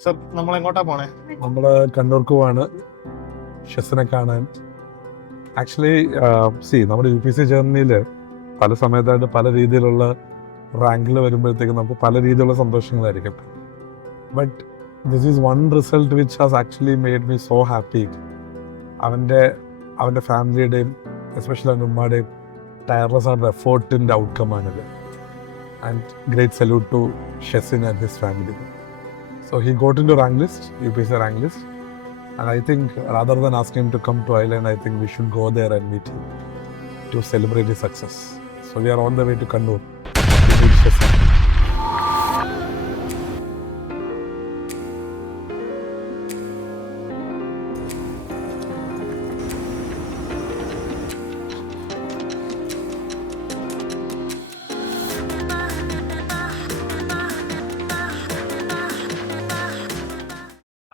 Sir നമ്മൾ എങ്ങോട്ടാ പോണേ? നമ്മൾ കണ്ണൂർക്ക് പോവാണ് ഷെസിനെ കാണാൻ. ആക്ച്വലി നമ്മുടെ UPSC ജേർണിയിൽ പല സമയത്തായിട്ട് പല രീതിയിലുള്ള റാങ്കിൽ വരുമ്പോഴത്തേക്കും നമുക്ക് പല രീതിയിലുള്ള സന്തോഷങ്ങളായിരിക്കും. But this is one result which has actually made me so happy. അവൻ്റെ ഫാമിലിയുടെയും എസ്പെഷ്യലി അവൻ്റെ ഉമ്മയുടെയും ടയർലെസ് ആയിട്ടുള്ള എഫേർട്ടിൻ്റെ ഔട്ട്കമാണിത്. And great salute to Shezin and his family. So he got into rank list, UPSC rank list, and I think rather than asking him to come to Ireland, I think we should go there and meet him to celebrate his success. So we are on the way to Kannur to meet Shesi.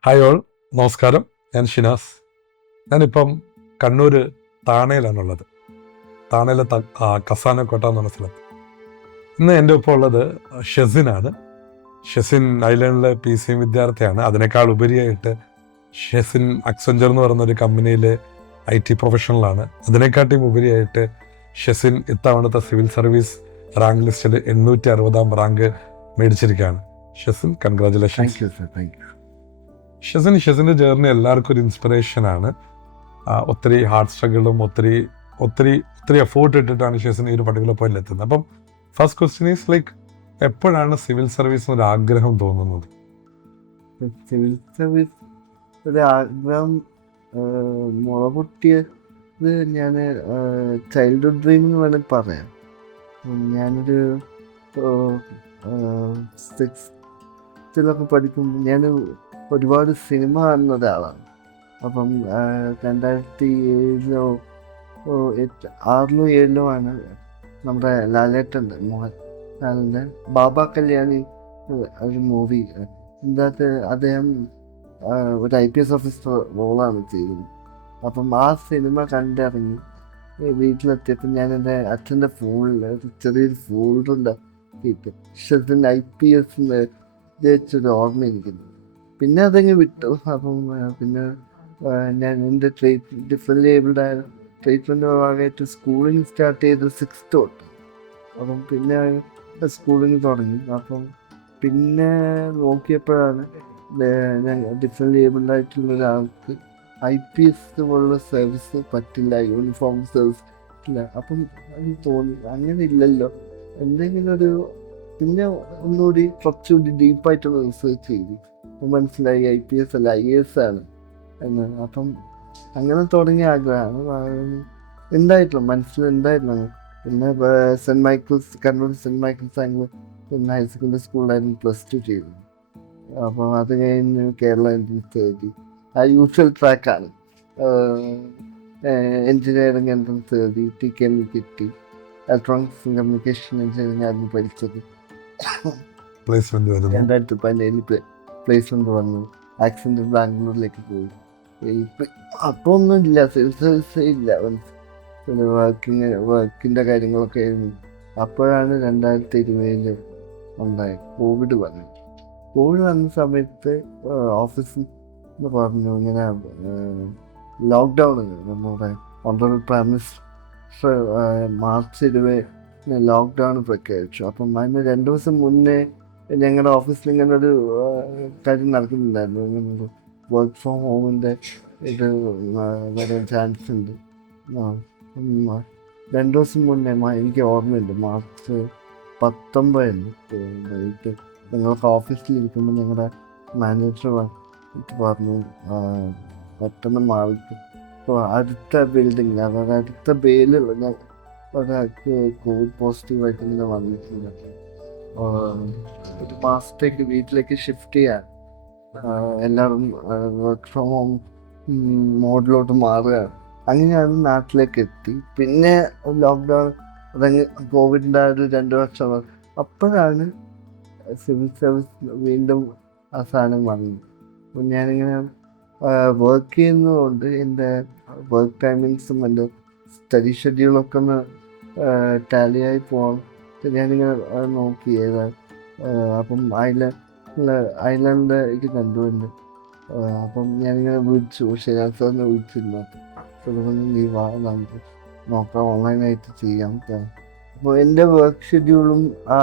Hi all, നമസ്കാരം. ഞാൻ ഷിനാസ്. ഞാനിപ്പം കണ്ണൂർ താണയിലാണുള്ളത്. താണയിലെ കസാനക്കോട്ട എന്ന് പറഞ്ഞ സ്ഥലത്ത്. ഇന്ന് എൻ്റെ ഒപ്പം ഉള്ളത് ഷെസിനാണ്. ഷെസിൻ ഐലൻഡിലെ PCM വിദ്യാർത്ഥിയാണ്. അതിനേക്കാൾ ഉപരിയായിട്ട് ഷെസിൻ അക്സെഞ്ചർ എന്ന് പറയുന്നൊരു കമ്പനിയിലെ IT പ്രൊഫഷണലാണ്. അതിനെക്കാട്ടിയും ഉപരിയായിട്ട് ഷെസിൻ ഇത്തവണത്തെ സിവിൽ സർവീസ് റാങ്ക് ലിസ്റ്റിൽ 860 റാങ്ക് മേടിച്ചിരിക്കുകയാണ്. ഷെസിൻ, കൺഗ്രാജുലേഷൻസ്. ഷെസിൻ്റെ ജേർണി എല്ലാവർക്കും ഒരു ഇൻസ്പിറേഷനാണ്. ഒത്തിരി ഹാർഡ് സ്ട്രഗിളും ഒത്തിരി എഫോർട്ട് ഇട്ടിട്ടാണ് ഷെസിൻ ഈ ഒരു പർട്ടിക്കുലർ പോയിന്റിൽ എത്തുന്നത്. അപ്പം ഫസ്റ്റ് ക്വസ്റ്റ്യൻ ഈസ് ലൈക്ക്, എപ്പോഴാണ് സിവിൽ സർവീസ് ഒരു ആഗ്രഹം തോന്നുന്നത്? സിവിൽ സർവീസ് ഒരു ആഗ്രഹം മുളപൊട്ടിയത് ഞാൻ ചൈൽഡ്ഹുഡ് ഡ്രീം എന്ന് വേണമെങ്കിൽ പറയാം. ഞാനൊരു സിക്സ്ത്തിലൊക്കെ പഠിക്കുമ്പോൾ ഞാൻ ഒരുപാട് സിനിമ കാണുന്ന ഒരാളാണ്. അപ്പം 2007 2006 ആണ് നമ്മുടെ ലാലേട്ടൻ്റെ മോഹൻലാലിൻ്റെ ബാബ കല്യാണി ഒരു മൂവി. ഇതിനകത്ത് അദ്ദേഹം ഒരു IPS ഓഫീസർ റോളാണ് ചെയ്തത്. അപ്പം ആ സിനിമ കണ്ടിറങ്ങി വീട്ടിലെത്തിയപ്പോൾ ഞാൻ എൻ്റെ അച്ഛൻ്റെ ഫോണിൽ ഒരു ചെറിയൊരു ഫോൾഡറുണ്ടാക്കിയിട്ട് ഷെസിൻ IPS ജയിച്ചൊരു ഓർമ്മ എനിക്കുണ്ട്. പിന്നെ അതങ്ങ് വിട്ടു. അപ്പം പിന്നെ ഞാൻ എൻ്റെ ഡിഫറെൻ്റ് ഏബിൾഡ് ട്രീറ്റ്മെൻറ്റ് ഭാഗമായിട്ട് സ്കൂളിങ് സ്റ്റാർട്ട് ചെയ്ത് 6th തൊട്ട്. അപ്പം പിന്നെ സ്കൂളിങ് തുടങ്ങി. അപ്പം പിന്നെ നോക്കിയപ്പോഴാണ് ഞാൻ ഡിഫറെൻ്റ് ഏബിൾഡ് ആയിട്ടുള്ള ഒരാൾക്ക് IPS പോലുള്ള സർവീസ് പറ്റില്ല, യൂണിഫോം സർവീസ് പറ്റില്ല. അപ്പം അത് തോന്നി അങ്ങനെ ഇല്ലല്ലോ, എന്തെങ്കിലും ഒരു പിന്നെ ഒന്നുകൂടി കുറച്ചുകൂടി ഡീപ്പായിട്ടുള്ള റിസർച്ച് ചെയ്തു. മനസ്സിലായി IPS അല്ല IAS ആണ് എന്ന്. അപ്പം അങ്ങനെ തുടങ്ങിയ ആഗ്രഹമാണ് ഉണ്ടായിട്ടുള്ളൂ, മനസ്സിലുണ്ടായിരുന്നു. പിന്നെ saint Michael's, Kannur saint Michael's Anglo പിന്നെ ഹയർ സെക്കൻഡറി സ്കൂളിലായിരുന്നു +2 ചെയ്തു. അപ്പോൾ അത് കഴിഞ്ഞ് കേരള എൻട്രൻസ് എഴുതി. ആ യൂഷ്വൽ ട്രാക്കാണ്. എൻജിനീയറിംഗ് എൻട്രൻസ് എഴുതി, TKM കിട്ടി. ഇലക്ട്രോണിക്സ് കമ്മ്യൂണിക്കേഷൻ എഞ്ചിനീയറിംഗ് ആയിരുന്നു പഠിച്ചത്. 2017 പ്ലേസ്മെന്റ് വന്നു. ആക്സിഡന്റ് ബാംഗ്ലൂരിലേക്ക് പോയി. അപ്പോൾ ഒന്നുമില്ല, സിവിൽ സർവീസ് ഇല്ല, വർക്കിൻ്റെ കാര്യങ്ങളൊക്കെ ആയിരുന്നു. അപ്പോഴാണ് 2020 ഉണ്ടായത് കോവിഡ് വന്നു. കോവിഡ് വന്ന സമയത്ത് ഓഫീസിൽ നിന്ന് പറഞ്ഞു ഇങ്ങനെ ലോക്ക്ഡൗൺ നമ്മുടെ honourable prime minister March 20 lockdown പ്രഖ്യാപിച്ചു. അപ്പം അതിന് 2 ദിവസം മുന്നേ ഞങ്ങളുടെ ഓഫീസിൽ ഇങ്ങനെ ഒരു കാര്യം നടക്കുന്നുണ്ടായിരുന്നു. ഇങ്ങനെ വർക്ക് ഫ്രോം ഹോമിൻ്റെ ഇത് വരാൻ ചാൻസ് ഉണ്ട്. 2 ദിവസം മുന്നേ എനിക്ക് ഓർമ്മയുണ്ട്, മാർച്ച് 19 വൈകിട്ട് ഞങ്ങൾക്ക് ഓഫീസിലിരിക്കുമ്പോൾ ഞങ്ങളുടെ മാനേജർ പറഞ്ഞു പെട്ടെന്ന് മാറിയിട്ട് ഇപ്പോൾ അടുത്ത ബിൽഡിങ്ങിൽ, അതായത് അടുത്ത ബേയിലുള്ള ഒരാൾക്ക് കോവിഡ് പോസിറ്റീവായിട്ട് ഇങ്ങനെ വന്നിട്ടുണ്ട്. ഒരു മാസത്തേക്ക് വീട്ടിലേക്ക് ഷിഫ്റ്റ് ചെയ്യാൻ എല്ലാവരും വർക്ക് ഫ്രോം ഹോം മോഡിലോട്ട് മാറുകയാണ്. അങ്ങനെയാണ് നാട്ടിലേക്ക് എത്തി. പിന്നെ ലോക്ക്ഡൗൺ അതങ്ങ് കോവിഡിൻ്റെ ഒരു 2 വർഷം. അപ്പോഴാണ് സിവിൽ സർവീസ് വീണ്ടും ആ സാധനം വന്നത്. അപ്പോൾ ഞാനിങ്ങനെ വർക്ക് ചെയ്യുന്നതുകൊണ്ട് എൻ്റെ വർക്ക് ടൈമിങ്സും എൻ്റെ സ്റ്റഡി ഷെഡ്യൂളൊക്കെ ഒന്ന് ടാലിയായി പോകാൻ ഞാനിങ്ങനെ നോക്കി. അപ്പം അതിൽ ഐലൻഡ് ഇത് കണ്ടുകൊണ്ട് അപ്പം ഞാനിങ്ങനെ വിളിച്ചു, ശരിയാൻ സാറിനെ വിളിച്ചിരുന്നു. അതുകൊണ്ട് നീ വാ, നമുക്ക് നോക്കാം, ഓൺലൈനായിട്ട് ചെയ്യാം. അപ്പോൾ എൻ്റെ വർക്ക് ഷെഡ്യൂളും ആ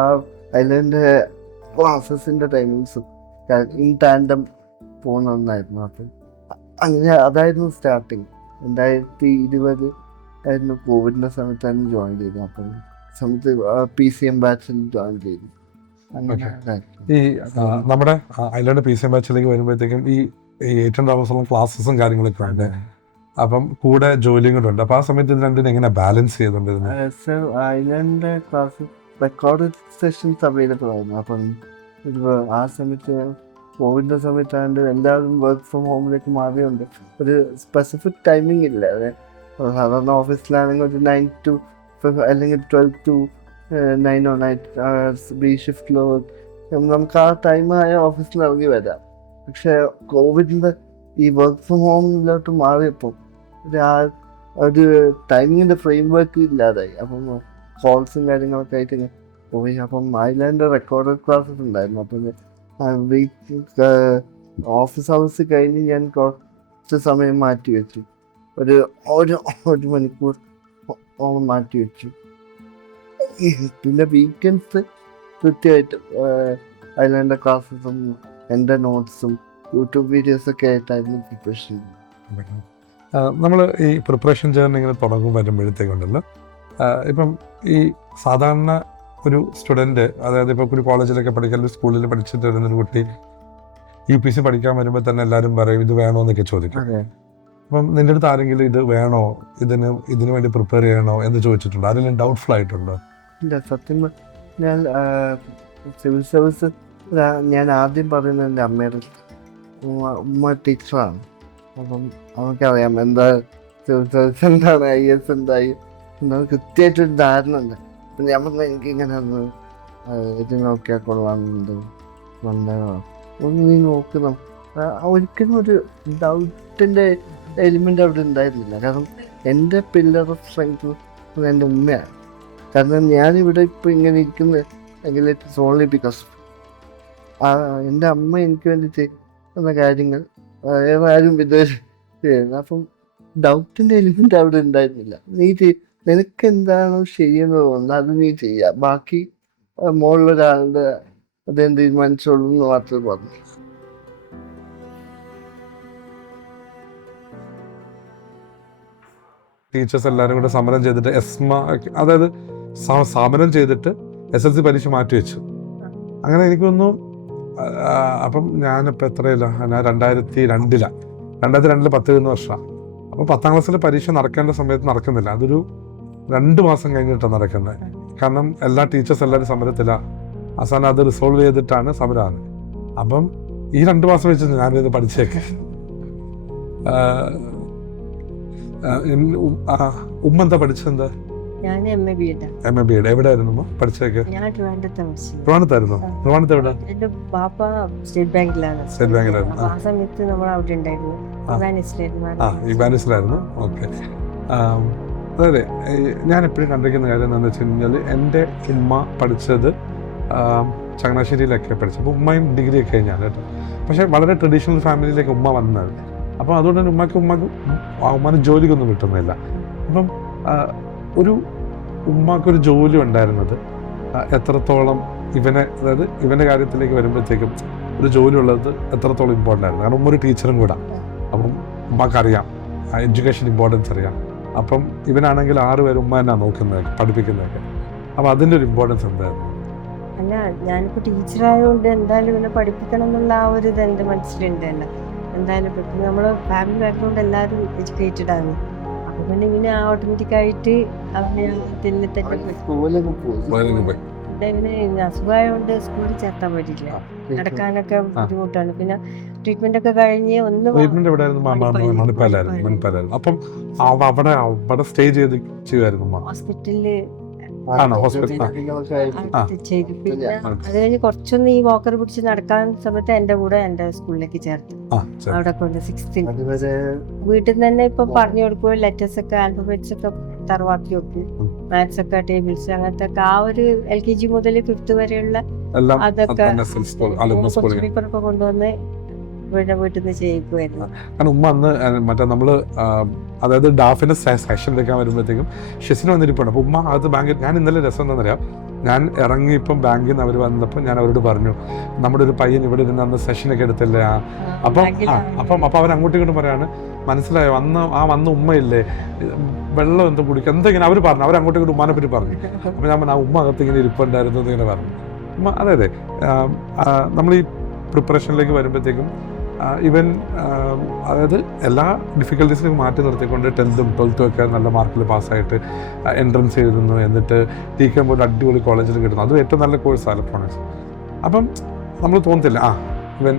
ഐലൻഡ് ക്ലാസ്സസിൻ്റെ ടൈമിങ്സും ഇൻ ടാൻഡം പോകുന്നതായിരുന്നു. അപ്പം അങ്ങനെ അതായിരുന്നു സ്റ്റാർട്ടിങ്. 2020 ആയിരുന്നു, കോവിഡിൻ്റെ സമയത്തായിരുന്നു ജോയിൻ ചെയ്തത്. അപ്പം സമയത്ത് PCM ബാച്ചിൽ ജോയിൻ ചെയ്തു. അങ്ങനെ ഈ നമ്മുടെ ഐലൻഡ് PCM ബാച്ചിലേക്ക് വരുമ്പോഴത്തേക്കും ഈ 8 hours ക്ലാസ്സസും കാര്യങ്ങളൊക്കെ ഉണ്ട്. അപ്പം കൂടെ ജോലിയും കൂടെ ഉണ്ട്. അപ്പോൾ ആ സമയത്ത് ഇത് രണ്ടിനും എങ്ങനെ ബാലൻസ് ചെയ്തുകൊണ്ടിരുന്നത്? Sir, island class record sessions available ആയിരുന്നു. അപ്പം ആ സമയത്ത് കോവിഡിൻ്റെ സമയത്താണ്ട് എല്ലാവരും വർക്ക് ഫ്രം ഹോമിലേക്ക് മാറിയുണ്ട്. ഒരു സ്പെസിഫിക് ടൈമിംഗ് ഇല്ല. സാധാരണ ഓഫീസിലാണെങ്കിൽ ഒരു 9 to 5 അല്ലെങ്കിൽ 12 to 9 ബി ഷിഫ്റ്റിലോ നമുക്ക് ആ ടൈമായ ഓഫീസിൽ ഇറങ്ങി വരാം. പക്ഷെ കോവിഡിൻ്റെ ഈ വർക്ക് ഫ്രം ഹോമിലോട്ട് മാറിയപ്പോൾ ഒരു ടൈമിങ്ങിൻ്റെ ഫ്രെയിം വർക്ക് ഇല്ലാതായി. അപ്പം കോൾസും കാര്യങ്ങളൊക്കെ ആയിട്ട് പോയി. അപ്പം ഐലൻഡ് റെക്കോർഡഡ് ക്ലാസ്സസ് ഉണ്ടായിരുന്നു. അപ്പം ഓഫീസ് ഹവേഴ്സ് കഴിഞ്ഞ് ഞാൻ കുറച്ച് സമയം മാറ്റി വെച്ചു, ഒരു മണിക്കൂർ മാറ്റി വെച്ചു. പിന്നെ വീക്കെൻഡ്സ് കൃത്യമായിട്ട് ഐലൻഡ് ക്ലാസ്സസും എൻ്റെ നോട്ട്സും യൂട്യൂബ് വീഡിയോസൊക്കെ ആയിട്ടായിരുന്നു പ്രിപ്പറേഷൻ. നമ്മൾ ഈ പ്രിപ്പറേഷൻ ജേർണി ഇങ്ങനെ തുടങ്ങും വരുമ്പോഴത്തേക്കുണ്ടല്ലോ, ഇപ്പം ഈ സാധാരണ ഒരു സ്റ്റുഡൻറ്റ്, അതായത് ഇപ്പോൾ ഒരു കോളേജിലൊക്കെ പഠിക്കാൻ, ഒരു സ്കൂളിൽ പഠിച്ചിട്ട് വരുന്നൊരു കുട്ടി UPC പഠിക്കാൻ വരുമ്പോൾ തന്നെ എല്ലാവരും പറയും ഇത് വേണോ എന്നൊക്കെ ചോദിക്കും. അപ്പം നിൻ്റെ അടുത്ത് ആരെങ്കിലും ഇത് വേണോ, ഇതിന് വേണ്ടി പ്രിപ്പയർ ചെയ്യണോ എന്ന് ചോദിച്ചിട്ടുണ്ടോ? ആരെങ്കിലും ഡൗട്ട്ഫുൾ ആയിട്ടുണ്ടോ? ഇല്ല, സത്യം ഞാൻ സിവിൽ സർവീസ് ഞാൻ ആദ്യം പറയുന്നത് എൻ്റെ അമ്മയുടെ ഉമ്മ ടീച്ചറാണ്. അപ്പം നമുക്കറിയാം എന്താ സിവിൽ സർവീസ് എന്താണ്, IAS എന്തായി എന്താണ് കൃത്യമായിട്ടൊരു ധാരണ ഉണ്ട്. അപ്പം ഞാൻ പറഞ്ഞാൽ എനിക്കിങ്ങനെ ഒന്ന് ഇത് നോക്കിയാൽ കൊള്ളാമെന്നുണ്ട്. ഒന്ന് നീ നോക്കണം. ഒരിക്കലും ഒരു ഡൗട്ടിൻ്റെ എലിമെൻ്റ് അവിടെ ഉണ്ടായിരുന്നില്ല. കാരണം എൻ്റെ പില്ലർ ഓഫ് സ്ട്രെങ്ത് എൻ്റെ ഉമ്മയാണ്. കാരണം ഞാനിവിടെ ഇപ്പോൾ ഇങ്ങനെ ഇരിക്കുന്നത് എങ്കിൽ ഇറ്റ്സ് ഓൺലി ബിക്കോസ് എൻ്റെ അമ്മ എനിക്ക് വേണ്ടി ചെയ്യുന്ന കാര്യങ്ങൾ വേറെ ആരും ചെയ്യുന്നത്. അപ്പം ഡൗട്ടിൻ്റെ എലിമെൻ്റ് അവിടെ ഉണ്ടായിരുന്നില്ല. നിനക്ക് എന്താണോ ശരിയെന്ന് തോന്നുന്നത് അത് നീ ചെയ്യുക, ബാക്കി മുകളിലൊരാളുടെ അദ്ദേഹം തീരുമാനിച്ചോളൂ എന്ന് മാത്രമേ പറഞ്ഞു. ടീച്ചേഴ്സ് എല്ലാവരും കൂടെ സമരം ചെയ്തിട്ട് അതായത് സമരം ചെയ്തിട്ട് SLC പരീക്ഷ മാറ്റിവെച്ചു. അങ്ങനെ എനിക്ക് തോന്നുന്നു. അപ്പം ഞാനിപ്പോൾ എത്രയില്ല, ഞാൻ 2002 10 വർഷമാണ്. അപ്പോൾ 10ാം ക്ലാസ്സിലെ പരീക്ഷ നടക്കേണ്ട സമയത്ത് നടക്കുന്നില്ല. അതൊരു 2 മാസം കഴിഞ്ഞിട്ടാണ് നടക്കുന്നത്. കാരണം എല്ലാ ടീച്ചേഴ്സ് എല്ലാവരും സമരത്തിലാണ്. അവസാനം അത് റിസോൾവ് ചെയ്തിട്ടാണ് സമരമാണ്. അപ്പം ഈ 2 മാസം വെച്ച് ഞാനിത് പഠിച്ചേക്കെ. ഉമ്മ എന്താ പഠിച്ചെന്താ? MA BEd. എവിടെയായിരുന്നു പഠിച്ചേക്കെ? ട്രിവാൻഡ്രത്തായിരുന്നു. ട്രിവാൻഡ്രത്ത് എവിടെ? സ്റ്റേറ്റ് ബാങ്കിലായിരുന്നു. ആ സമയത്ത് നമ്മൾ അവിടെ ഉണ്ടായിരുന്നു. ഇവാനിസിലായിരുന്നു. ഓക്കെ. അതെ, ഞാൻ എപ്പോഴും കണ്ടിരിക്കുന്ന കാര്യം എന്താണെന്ന് വെച്ച് കഴിഞ്ഞാൽ, എൻ്റെ ഉമ്മ പഠിച്ചത് ചങ്ങനാശ്ശേരിയിലൊക്കെ പഠിച്ചത്. അപ്പോൾ ഉമ്മയും ഡിഗ്രി ഒക്കെ കഴിഞ്ഞാൽ കേട്ടോ. പക്ഷേ വളരെ ട്രഡീഷണൽ ഫാമിലിയിലേക്ക് ഉമ്മ വന്നത്. അപ്പോൾ അതുകൊണ്ട് തന്നെ ഉമ്മാന് ജോലിക്കൊന്നും കിട്ടുന്നില്ല. അപ്പം ഉമ്മാക്കൊരു ജോലി ഉണ്ടായിരുന്നത് എത്രത്തോളം അതായത് ഇവൻ്റെ കാര്യത്തിലേക്ക് വരുമ്പോഴത്തേക്കും ഒരു ജോലി ഉള്ളത് എത്രത്തോളം ഇമ്പോർട്ടൻ്റ് ആയിരുന്നു. കാരണം ഉമ്മ ഒരു ടീച്ചറും കൂടെ. അപ്പം ഉമ്മക്കറിയാം എഡ്യൂക്കേഷൻ ഇമ്പോർട്ടൻസ് അറിയാം. അപ്പം ഇവനാണെങ്കിൽ 6 പേര് ഉമ്മ തന്നെയാണ് നോക്കുന്നത്, പഠിപ്പിക്കുന്നതൊക്കെ. അപ്പം അതിൻ്റെ ഒരു ഇമ്പോർട്ടൻസ് എന്തായിരുന്നു? അല്ല, ഞാനിപ്പോൾ ടീച്ചറായതുകൊണ്ട് എന്തായാലും ഇവനെ പഠിപ്പിക്കണം എന്നുള്ള ആ ഒരു ഇത് എൻ്റെ മനസ്സിലുണ്ടല്ലോ. എന്തായാലും പെട്ടെന്ന് നമ്മൾ ഫാമിലി ബാക്ക്ഗ്രൗണ്ട് എല്ലാവരും എഡ്യൂക്കേറ്റഡ് ആണ്. അപ്പോൾ പിന്നെ ഇവന് ഓട്ടോമാറ്റിക്കായിട്ട് അവനെ തന്നെ പോയി. ഇവന് അസുഖമായതുകൊണ്ട് സ്കൂളിൽ ചേർത്താൻ പറ്റില്ല, നടക്കാനൊക്കെ ബുദ്ധിമുട്ടാണ്. പിന്നെ ട്രീറ്റ്മെന്റ് ഒക്കെ കഴിഞ്ഞ് അപ്പം അവിടെ സ്റ്റേ ചെയ്യുമായിരുന്നു ഹോസ്പിറ്റലില് ചെയ്തു. പിന്നെ അത് കഴിഞ്ഞ് കുറച്ചൊന്ന് ഈ വാക്കർ പിടിച്ച് നടക്കാൻ സമയത്ത് എന്റെ കൂടെ എന്റെ സ്കൂളിലേക്ക് ചേർത്തു. അവിടെ കൊണ്ട് 6th വീട്ടിൽ നിന്ന് തന്നെ ഇപ്പൊ പറഞ്ഞു കൊടുക്കുക, ലെറ്റേഴ്സ് ഒക്കെ ആൽഫബറ്റ്സ് ഒക്കെ തറവാക്കി വെക്കും, മാത്സ് ഒക്കെ ടേബിൾസ് അങ്ങനത്തെ ഒക്കെ. ആ ഒരു LKG മുതൽ 5th വരെയുള്ള എല്ലാം അതൊക്കെ അലുമിനിയം സ്കൂളിൽ. ക്വസ്റ്റ്യൻ പേപ്പറൊക്കെ കൊണ്ടുവന്ന് വീട്ടിൽ നിന്ന് ചെയ്യിക്കുമായിരുന്നു. കാരണം ഉമ്മ അന്ന് മറ്റേ നമ്മള് അതായത് ഡാഫിന്റെ സെഷൻ എടുക്കാൻ വരുമ്പോഴത്തേക്കും ഷെസിന് വന്നിരിപ്പുണ്ട്. അപ്പൊ ഉമ്മ അത് ബാങ്കിൽ, ഞാൻ ഇന്നലെ രസം എന്താണെന്നറിയാം, ഞാൻ ഇറങ്ങി ഇപ്പം ബാങ്കിൽ നിന്ന് അവർ വന്നപ്പോൾ ഞാൻ അവരോട് പറഞ്ഞു, നമ്മുടെ ഒരു പയ്യൻ ഇവിടെ ഇരുന്ന് അന്ന് സെഷനൊക്കെ എടുത്തില്ലേ, അപ്പം അവർ അങ്ങോട്ടും ഇങ്ങോട്ടും പറയാണ്, മനസ്സിലായോ അന്ന് ഉമ്മയില്ലേ വെള്ളം എന്തോ കുടിക്കുക എന്തെങ്കിലും അവർ പറഞ്ഞു, അവർ അങ്ങോട്ടും ഇങ്ങോട്ടും ഉമ്മാനെ പറ്റി പറഞ്ഞു. അപ്പം ഞാൻ പറഞ്ഞു, ആ ഉമ്മ അകത്ത് ഇങ്ങനെ ഇരിപ്പുണ്ടായിരുന്നു എന്നിങ്ങനെ പറഞ്ഞു. ഉമ്മ അതെ നമ്മൾ ഈ പ്രിപ്പറേഷനിലേക്ക് വരുമ്പോഴത്തേക്കും ഇവൻ അതായത് എല്ലാ ഡിഫിക്കൽട്ടീസിനും മാറ്റി നിർത്തിക്കൊണ്ട് 10th 12th ഒക്കെ നല്ല മാർക്കിൽ പാസ്സായിട്ട് എൻട്രൻസ് എഴുതുന്നു, എന്നിട്ട് TCAM പോലെ അടിപൊളി കോളേജിൽ കിട്ടുന്നു. അതും ഏറ്റവും നല്ല കോഴ്സ് ഇലക്ട്രോണിക്സ്. അപ്പം നമ്മൾ തോന്നത്തില്ല ഇവൻ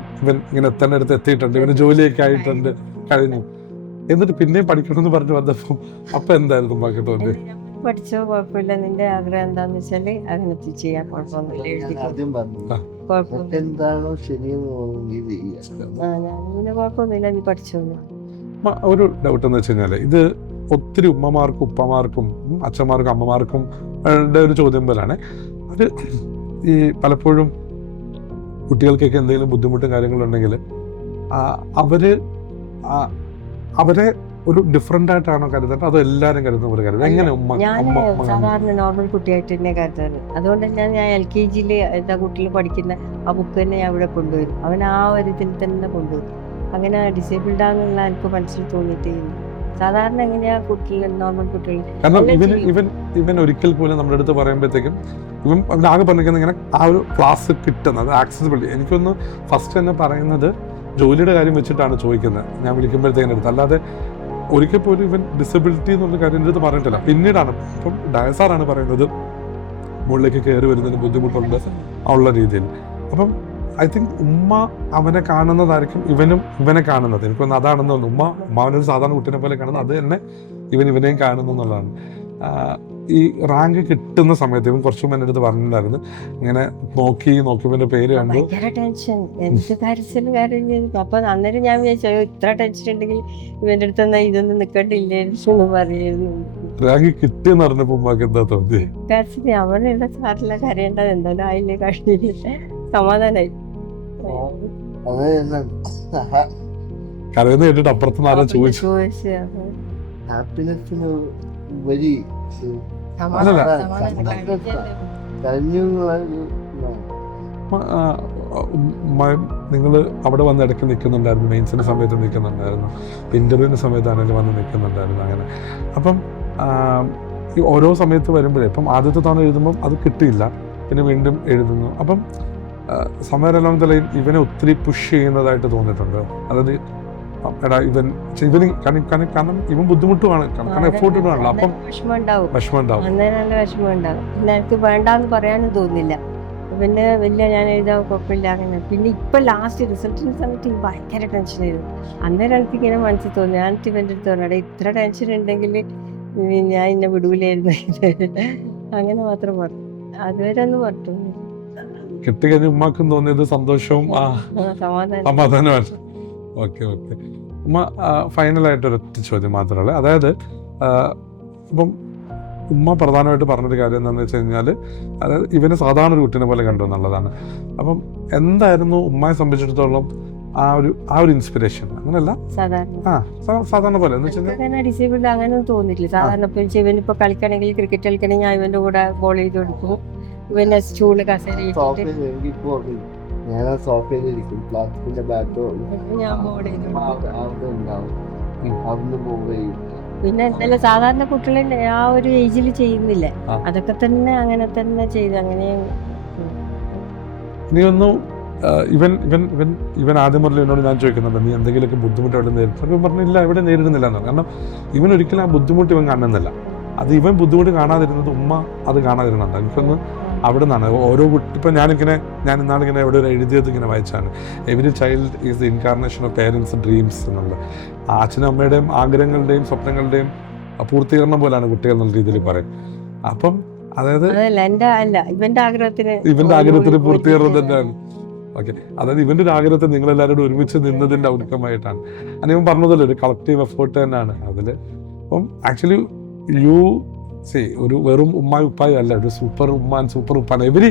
ഇങ്ങനെ എത്തേണ്ടടുത്ത് എത്തിയിട്ടുണ്ട്, ഇവന് ജോലിയൊക്കെ ആയിട്ടുണ്ട്, കഴിഞ്ഞു. എന്നിട്ട് പിന്നെയും പഠിക്കണമെന്ന് പറഞ്ഞു വന്നപ്പോൾ അപ്പം എന്തായിരുന്നു ബാക്കി തോന്നി? പഠിച്ചോ കുഴപ്പമില്ല, നിന്റെ ആഗ്രഹം എന്താന്ന് വെച്ചാല് അങ്ങനെ ചെയ്യാൻ കുഴപ്പമൊന്നുമില്ല, ആദ്യം പറഞ്ഞു എന്താണോ ശരിയെന്ന് പിന്നെ കുഴപ്പമൊന്നുമില്ല, നീ പഠിച്ചോന്നു. ഒരു ഡൗട്ട് എന്ന് വെച്ച് കഴിഞ്ഞാൽ ഇത് ഒത്തിരി ഉമ്മമാർക്കും ഉപ്പമാർക്കും അച്ഛന്മാർക്കും അമ്മമാർക്കും ഒരു ചോദ്യം പോലാണ്. അത് ഈ പലപ്പോഴും കുട്ടികൾക്കൊക്കെ എന്തെങ്കിലും ബുദ്ധിമുട്ടും കാര്യങ്ങളുണ്ടെങ്കിൽ അവരെ ഒരു ഡിഫറെന്റ് ആയിട്ടാണോ കരുതേണ്ടത്, അതോ എല്ലാവരും കരുതുന്ന പോലെ കരുതുന്നത്? എങ്ങനെ ഞാൻ സാധാരണ നോർമൽ കുട്ടിയായിട്ട് തന്നെ കരുതാറ്. അതുകൊണ്ട് ഞാൻ LKG എന്താ കുട്ടികൾ പഠിക്കുന്ന ആ ബുക്ക് തന്നെ ഞാൻ ഇവിടെ കൊണ്ടുവരും, അവൻ ആ ഒരു ഇതിൽ തന്നെ കൊണ്ടുവരും. അങ്ങനെ ഡിസേബിൾഡ് ആണെന്നുള്ള എനിക്ക് മനസ്സിൽ തോന്നിയിട്ടില്ല. സാധാരണ എങ്ങനെയാ കുട്ടികൾ നോർമൽ കുട്ടികൾ. കാരണം ഇവൻ ഒരിക്കൽ പോലും നമ്മുടെ അടുത്ത് പറയുമ്പോഴത്തേക്കും ഇവൻ ആകെ പറഞ്ഞിരിക്കുന്നത് ഇങ്ങനെ ആ ഒരു ക്ലാസ് കിട്ടുന്നത് ആക്സസിബിലിറ്റി. എനിക്കൊന്ന് ഫസ്റ്റ് തന്നെ പറയുന്നത് ജോലിയുടെ കാര്യം വെച്ചിട്ടാണ് ചോദിക്കുന്നത് ഞാൻ വിളിക്കുമ്പോഴത്തേക്കിൻ്റെ അടുത്ത്, അല്ലാതെ ഒരിക്കൽ പോലും ഇവൻ ഡിസബിലിറ്റി എന്നുള്ള കാര്യം എൻ്റെ അടുത്ത് പറഞ്ഞിട്ടില്ല. പിന്നീടാണ് ഇപ്പം ഡയസാറാണ് പറയുന്നത് മുകളിലേക്ക് കയറി വരുന്നതിന് ബുദ്ധിമുട്ടുണ്ട് ഉള്ള രീതിയിൽ. അപ്പം ഐ തിങ്ക് ഉമ്മ അവനെ കാണുന്നതായിരിക്കും ഇവനെ കാണുന്നത്. എനിക്കൊന്ന് അതാണെന്ന് തോന്നുന്നു. ഉമ്മ അവനൊരു സാധാരണ കുട്ടീനെ പോലെ കാണുന്നത്, അത് തന്നെ ഇവനെയും കാണുന്നു എന്നുള്ളതാണ്. ഈ റാങ്ക് കിട്ടുന്ന സമയത്ത് ഇവൻ കുറച്ചും എൻ്റെ അടുത്ത് പറഞ്ഞിട്ടുണ്ടായിരുന്നു, ഇങ്ങനെ നോക്കിയവൻ്റെ പേര് കണ്ടു, ഭയങ്കര ടെൻഷൻ, എന്ത് കാര്യത്തിലും കാര്യം. അപ്പൊ അന്നേരം ഞാൻ വിചാരിച്ചോ ഇത്ര ടെൻഷൻ ഉണ്ടെങ്കിൽ ഇവന്റെ അടുത്ത് എന്നാ ഇതൊന്നും നിക്കണ്ടില്ലെന്ന് പറയുന്നു. റാങ്ക് കിട്ടിയെന്ന് പറഞ്ഞപ്പോ ഉമ്മാക്ക് എന്താ തോന്നി? കാര്യത്തിൽ അവനുള്ള സാറില്ല കരയേണ്ടത് എന്തായാലും അതിലെ കഴിഞ്ഞില്ല, സമാധാനായി. കരയുന്ന കേട്ടിട്ട് അപ്പുറത്തുനിന്ന് ആരാ ചോദിച്ചു? ഹാപ്പിനെസ്സിന് ഉപരി നിങ്ങൾ അവിടെ വന്ന് ഇടയ്ക്ക് നിൽക്കുന്നുണ്ടായിരുന്നു, മെയിൻസിന്റെ സമയത്ത് നിൽക്കുന്നുണ്ടായിരുന്നു, ഇന്റർവ്യൂവിന്റെ സമയത്താണെങ്കിലും വന്ന് നിൽക്കുന്നുണ്ടായിരുന്നു. അങ്ങനെ അപ്പം ഈ ഓരോ സമയത്ത് വരുമ്പോഴേ ഇപ്പം ആദ്യത്തെ തവണ എഴുതുമ്പം അത് കിട്ടിയില്ല, പിന്നെ വീണ്ടും എഴുതുന്നു. അപ്പം സമയർ അലോങ് ദ ലൈൻ ഇവനെ ഒത്തിരി പുഷ് ചെയ്യുന്നതായിട്ട് തോന്നിയിട്ടുണ്ട്. അതായത് കാരണം ഇവൻ ബുദ്ധിമുട്ടുമാണ്, കാരണം എഫോർട്ട് ഇടുവാണല്ലോ. അപ്പം വിഷമം ഉണ്ടാവും. പിന്നെ എനിക്ക് വേണ്ടാന്ന് പറയാനും തോന്നില്ല. പിന്നെ വലിയ ഞാൻ എഴുതാൻ കുഴപ്പമില്ല അങ്ങനെ. പിന്നെ ഇപ്പൊ ലാസ്റ്റ് റിസൾട്ടിന്റെ സമയത്ത് ഭയങ്കര ടെൻഷൻ ആയിരുന്നു. അന്നേരം എനിക്ക് ഇങ്ങനെ മനസ്സിൽ തോന്നി, ഞാൻ ഇവന്റെ അടുത്ത് പറഞ്ഞ ഇത്ര ടെൻഷൻ ഉണ്ടെങ്കിൽ ഞാൻ ഇന്നെ വിടൂലായിരുന്നു. അങ്ങനെ മാത്രം പറഞ്ഞു, അതുവരെ ഒന്ന് പറഞ്ഞു. കിട്ടിക്കഴിഞ്ഞ ഉമ്മാക്കും തോന്നിയത് സന്തോഷവും സമാധാനമാണ്. ഓക്കെ ഉമ്മ, ഫൈനലായിട്ട് ഒരൊറ്റ ചോദ്യം മാത്രമല്ല, അതായത് ഇപ്പം ഉമ്മ പ്രധാനമായിട്ട് പറഞ്ഞൊരു കാര്യം എന്താണെന്ന് വെച്ച് കഴിഞ്ഞാൽ, അതായത് ഇവനെ സാധാരണ ഒരു കുട്ടീനെ പോലെ കണ്ടു എന്നുള്ളതാണ്. അപ്പം എന്തായിരുന്നു ഉമ്മയെ സംബന്ധിച്ചിടത്തോളം ആ ഒരു ഇൻസ്പിറേഷൻ? അങ്ങനെയല്ല, സാധാരണ പോലെ ഡിസേബിൾഡ് അങ്ങനെ തോന്നിയിട്ടില്ല. സാധാരണ ഇവനിപ്പോ കളിക്കണമെങ്കിൽ ക്രിക്കറ്റ് കളിക്കണമെങ്കിൽ ഞാൻ ഇവന്റെ കൂടെ ബോൾ ചെയ്ത് കൊടുക്കും, ഇവന്റെ സ്റ്റൂള് കസേര ഞാൻ സോഫയിലിരിക്കും, പ്ലാസ്റ്റിക്കിന്റെ ബാറ്റോ ഞാൻ ബോൾ ചെയ്ത് കൊടുക്കും. പിന്നെ എന്തായാലും സാധാരണ കുട്ടികളെ ആ ഒരു ഏജിൽ ചെയ്യുന്നില്ലേ, അതൊക്കെ തന്നെ അങ്ങനെ തന്നെ ചെയ്ത് അങ്ങനെ. നീ ഒന്നും ഇവൻ ആദ്യം മുതൽ എന്നോട് ഞാൻ ചോദിക്കുന്നുണ്ട്, നീ എന്തെങ്കിലുമൊക്കെ ബുദ്ധിമുട്ട് അവിടെ നേരിട്ടു? പറഞ്ഞില്ല, ഇവിടെ നേരിടുന്നില്ല എന്നാണ്. കാരണം ഇവൻ ഒരിക്കലും ആ ബുദ്ധിമുട്ട് ഇവൻ കാണുന്നില്ല. അത് ഇവൻ ബുദ്ധിമുട്ട് കാണാതിരുന്നത് ഉമ്മ അത് കാണാതിരുന്നുണ്ട്. എനിക്കൊന്ന് അവിടെ നിന്നാണ് ഓരോ കുട്ടി. ഇപ്പം ഞാൻ ഇന്നാളിങ്ങനെ എവിടെ ഒരു എഴുതിയത് ഇങ്ങനെ വായിച്ചാണ്, every child is the incarnation of parents dreams എന്നുള്ളത്. അച്ഛനും അമ്മയുടെയും ആഗ്രഹങ്ങളുടെയും സ്വപ്നങ്ങളുടെയും പൂർത്തീകരണം പോലെയാണ് കുട്ടികൾ എന്നുള്ള രീതിയിൽ പറയും. അപ്പം അതായത് ഇവന്റെ ആഗ്രഹത്തിന് പൂർത്തീകരണം തന്നെയാണ്. ഓക്കെ, അതായത് ഇവന്റെ ഒരു ആഗ്രഹത്തെ നിങ്ങളെല്ലാവരോടും ഒരുമിച്ച് നിന്നതിന്റെ ഔട്ട്കമായിട്ടാണ്. ഇവൻ പറഞ്ഞതല്ലേ, ഒരു കളക്റ്റീവ് എഫേർട്ട് തന്നെയാണ് അതിൽ. അപ്പം ആക്ച്വലി ഒരു വെറും ഉമ്മായി ഉപ്പായി അല്ല, ഒരു സൂപ്പർ ഉമ്മാൻ സൂപ്പർ ഉപ്പാൻ. എവരി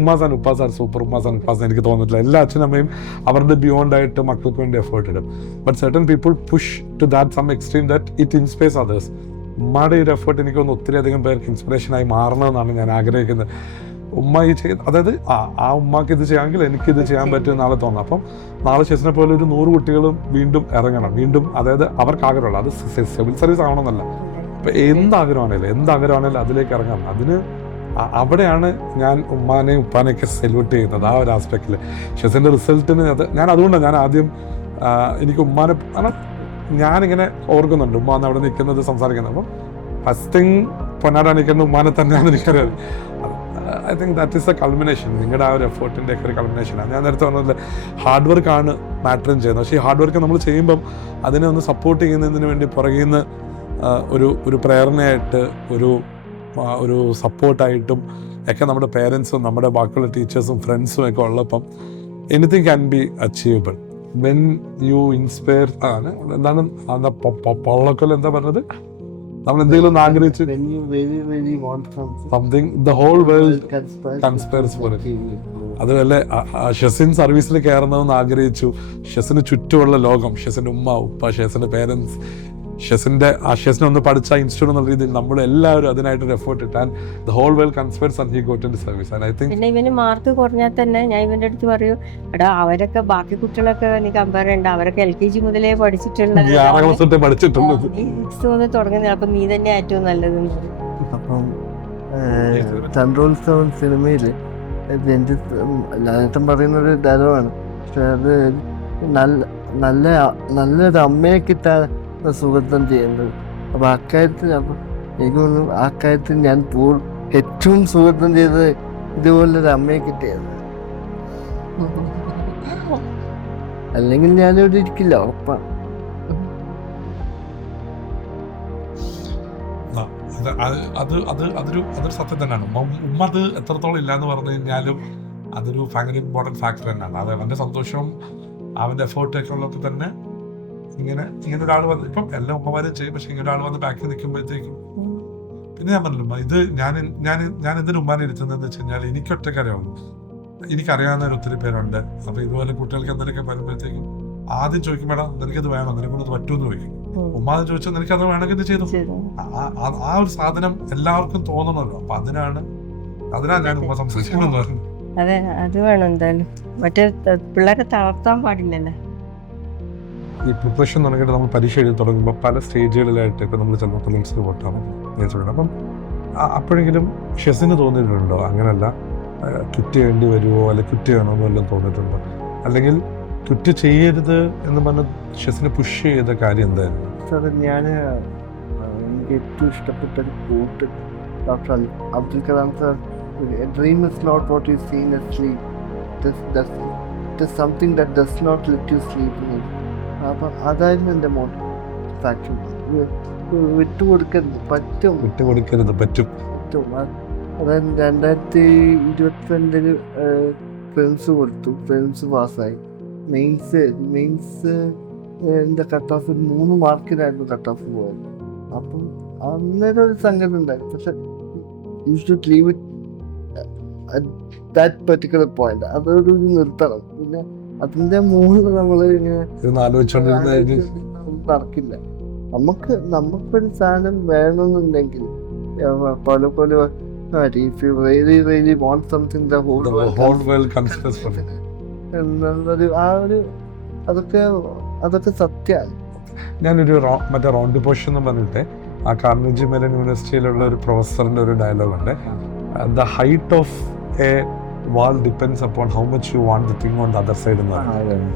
ഉമ്മാസ് ആൻഡ് ഉപ്പാസ് ആർ സൂപ്പർ ഉമ്മാസ് ആൻഡ് ഉപ്പാസ് എനിക്ക് തോന്നിട്ടില്ല. എല്ലാ അച്ഛനമ്മയും അവരുടെ ബിയോണ്ടായിട്ട് മക്കൾക്ക് വേണ്ടി എഫേർട്ട് ഇടും. But certain people push to that some extreme that it inspires others. ഉമ്മയുടെ ഒരു എഫേർട്ട് എനിക്ക് തോന്നുന്നു ഒത്തിരി അധികം പേർക്ക് ഇൻസ്പിറേഷനായി മാറണമെന്നാണ് ഞാൻ ആഗ്രഹിക്കുന്നത്. ഉമ്മ ഈ അതായത് ആ ഉമ്മക്ക് ഇത് ചെയ്യാമെങ്കിൽ എനിക്കിത് ചെയ്യാൻ പറ്റും നാളെ തോന്നാം. അപ്പം നാളെ ഷെസിനെ പോലെ ഒരു 100 കുട്ടികളും വീണ്ടും ഇറങ്ങണം, വീണ്ടും. അതായത് അവർക്ക് ആഗ്രഹമുള്ള അത് സിവിൽ സർവീസ് ആവണമെന്നല്ല, ഇപ്പം എന്താഗ്രഹമാണേലും അതിലേക്ക് ഇറങ്ങണം. അതിന് അവിടെയാണ് ഞാൻ ഉമ്മാനെയും ഉപ്പാനെയൊക്കെ സെല്യൂട്ട് ചെയ്യുന്നത്, ആ ഒരു ആസ്പെക്റ്റിൽ. ഷെസിൻ്റെ റിസൾട്ടിന് ഞാൻ അതുകൊണ്ടാണ് ഞാൻ ആദ്യം എനിക്ക് ഉമ്മാനെ ഞാനിങ്ങനെ ഓർക്കുന്നുണ്ട്, ഉമ്മ അവിടെ നിൽക്കുന്നത് സംസാരിക്കുന്നത്. അപ്പം ഫസ്റ്റ് തിങ് പൊന്നാട നിൽക്കുന്ന ഉമ്മാനെ തന്നെയാണ് എനിക്കറിയാം. I think that is A culmination, നിങ്ങളുടെ ആ ഒരു എഫേർട്ടിൻ്റെ ഒക്കെ ഒരു കൾമിനേഷനാണ്. ഞാൻ നേരത്തെ പറഞ്ഞതിൽ ഹാർഡ് വർക്കാണ് മാറ്ററും ചെയ്യുന്നത്. പക്ഷേ ഈ ഹാർഡ് വർക്ക് നമ്മൾ ചെയ്യുമ്പം അതിനെ ഒന്ന് സപ്പോർട്ട് ചെയ്യുന്നതിന് വേണ്ടി പുറകിൽ നിന്ന് ഒരു പ്രേരണയായിട്ട് ഒരു സപ്പോർട്ടായിട്ടും ഒക്കെ നമ്മുടെ പേരൻസും നമ്മുടെ ബാക്കിയുള്ള ടീച്ചേഴ്സും ഫ്രണ്ട്സും ഒക്കെ ഉള്ളപ്പം anything can be achievable when you inspire. എന്താണ് പൊള്ളക്കൊല്ല എന്താ പറഞ്ഞത്, നമ്മൾ എന്തെങ്കിലും ആഗ്രഹിച്ച് something the whole world conspires പോലെ. അതുപോലെ ഷെസിൻ സർവീസിൽ കയറണമെന്ന് ആഗ്രഹിച്ചു. ഷെസിന് ചുറ്റുമുള്ള ലോകം, ഷെസിൻ്റെ ഉമ്മ ഉപ്പ ഷെസിൻ്റെ പേരൻസ്, ഷെസിനെ ഒന്ന് പഠിച്ച ഇൻസ്റ്റിറ്റ്യൂട്ട് എന്നുള്ള രീതിയിൽ നമ്മൾ എല്ലാവരും അതിനായിട്ടൊരു എഫേർട്ട് ഇട്ട് and the whole world conspires and he got into service. And I think പിന്നെ ഇവന് മാർക്ക് കുറഞ്ഞാൽ തന്നെ ഞാൻ ഇവന്റെ അടുത്ത് പറയും, എടാ അവരൊക്കെ ബാക്കി കുട്ടികളൊക്കെ നീ കമ്പയർ ചെയ്യണ്ട, അവരൊക്കെ LKG മുതലേ പഠിച്ചിട്ടുള്ളത്, 6 ക്ലാസ് തൊട്ടേ പഠിച്ചിട്ടുള്ളത്, നീ 6th മുതൽ തുടങ്ങുന്നത്, അപ്പൊ നീ തന്നെ ഏറ്റവും നല്ലതെന്ന് പറയും. അപ്പം ചന്ദ്രോത്സവം സിനിമയിൽ എൻ്റെ ലാലേട്ടൻ പറയുന്നൊരു ഡയലോഗാണ്. പക്ഷെ അത് നല്ലൊരു അമ്മയെ കിട്ടാൻ സുഹൃത്തം ചെയ്യുന്നത്. അപ്പം അക്കാര്യത്തിൽ എനിക്ക് തോന്നുന്നു ആ കാര്യത്തിൽ ഞാൻ ഏറ്റവും സുഹൃത്തം ചെയ്തത് ഇതുപോലൊരു അമ്മയെ കിട്ടിയത്. അല്ലെങ്കിൽ ഞാനിവിടെ ഇരിക്കില്ല, ഉറപ്പാണ്. അതൊരു സത്യം തന്നെയാണ്. ഉമ്മ അത് എത്രത്തോളം ഇല്ലാന്ന് പറഞ്ഞു കഴിഞ്ഞാലും അതൊരു ഭയങ്കര ഇമ്പോർട്ടൻറ്റ് ഫാക്ടർ തന്നെയാണ്. അത് അവൻ്റെ സന്തോഷവും അവൻ്റെ എഫേർട്ടൊക്കെ ഉള്ളപ്പോൾ തന്നെ ഇങ്ങനെ ഒരാൾ വന്ന്, ഇപ്പം എല്ലാ ഉമ്മമാരും ചെയ്യും, പക്ഷെ ഇങ്ങനെ ഒരാൾ വന്ന് ബാക്കിൽ നിൽക്കുമ്പോഴത്തേക്കും പിന്നെ ഞാൻ പറഞ്ഞില്ല, ഇത് ഞാൻ എന്തിനു ഉമ്മാനെ ഇരുത്തുന്നതെന്ന് വെച്ച് കഴിഞ്ഞാൽ എനിക്കൊറ്റക്കറിയാവുന്നു, എനിക്കറിയാവുന്ന ഒത്തിരി പേരുണ്ട്. അപ്പൊ ഇതുപോലെ കുട്ടികൾക്ക് എന്തെങ്കിലുമൊക്കെ വരുമ്പോഴത്തേക്കും ആദ്യം ചോദിക്കും, മേഡം നിനക്കത് വേണം, നിനക്കൊന്നത് പറ്റുമെന്ന് ചോദിക്കും. ഉമ്മാന്ന് ചോദിച്ചാൽ നിനക്കത് വേണമെങ്കിൽ ഇത് ചെയ്തു. ആ ഒരു സാധനം എല്ലാവർക്കും തോന്നണമല്ലോ. അപ്പൊ അതിനാണ് ഞാൻ ഉമ്മ സംസാരിക്കണമെന്ന് പറഞ്ഞു. അതെ, അത് വേണം എന്തായാലും. മറ്റേ പിള്ളേരെ തളർത്താൻ പാടില്ലല്ലോ. ഈ പ്രിപ്പറേഷൻ തുടങ്ങിയിട്ട് നമ്മൾ പരീക്ഷ എഴുതി തുടങ്ങുമ്പോൾ പല സ്റ്റേജുകളിലായിട്ട് ഇപ്പം നമ്മൾ ചിലപ്പോൾ പ്രിലിംസിന് പോട്ടാണ് നേരിട്ടുണ്ട്. അപ്പം അപ്പോഴെങ്കിലും ഷെസിന് തോന്നിയിട്ടുണ്ടോ അങ്ങനല്ല ക്വിറ്റ് ചെയ്യേണ്ടി വരുമോ, അല്ലെങ്കിൽ ക്വിറ്റ് ചെയ്യണമെന്ന് വല്ലതും തോന്നിയിട്ടുണ്ടോ, അല്ലെങ്കിൽ ക്വിറ്റ് ചെയ്യരുത് എന്ന് പറഞ്ഞ് ഷെസിനെ പുഷ് ചെയ്ത കാര്യം എന്തായിരുന്നു? സാർ, എനിക്ക് ഏറ്റവും ഇഷ്ടപ്പെട്ട ഒരു quote doctor Abdul Kalam sir, dream is not what you see in a sleep, it is something that does not let you sleep. അപ്പം അതായിരുന്നു എൻ്റെ മോട്ടിവേഷൻ. വിട്ടുകൊടുക്കരുത്, പറ്റും. അതായത് 2022 ഫിലിംസ് കൊടുത്തു, ഫിലിംസ് പാസ്സായി. മെയിൻസ് എൻ്റെ കട്ട് ഓഫ് 3 മാർക്കിനായിരുന്നു കട്ട് ഓഫ് പോയത്. അപ്പം അന്നേരം ഒരു സങ്കടം ഉണ്ടായിരുന്നു. പക്ഷെ you should leave it that particular point, അതൊരു നിർത്തണം. പിന്നെ അതിന്റെ മുകളിൽ നമ്മൾ നടക്കില്ല. നമുക്കൊരു സാധനം വേണമെന്നുണ്ടെങ്കിൽ പല if you really want something, the whole world considers for it. അതൊക്കെ സത്യമാണ്. ഞാനൊരു മറ്റേ റൗണ്ട് പോഷൻ എന്ന് പറഞ്ഞിട്ട് ആ കാർണേജി മെലൺ യൂണിവേഴ്സിറ്റിയിലുള്ള ഒരു പ്രൊഫസറിന്റെ ഒരു ഡയലോഗുണ്ട്, the height of a wall depends upon how much you want the thing on the other side എന്ന് പറയുന്നത്.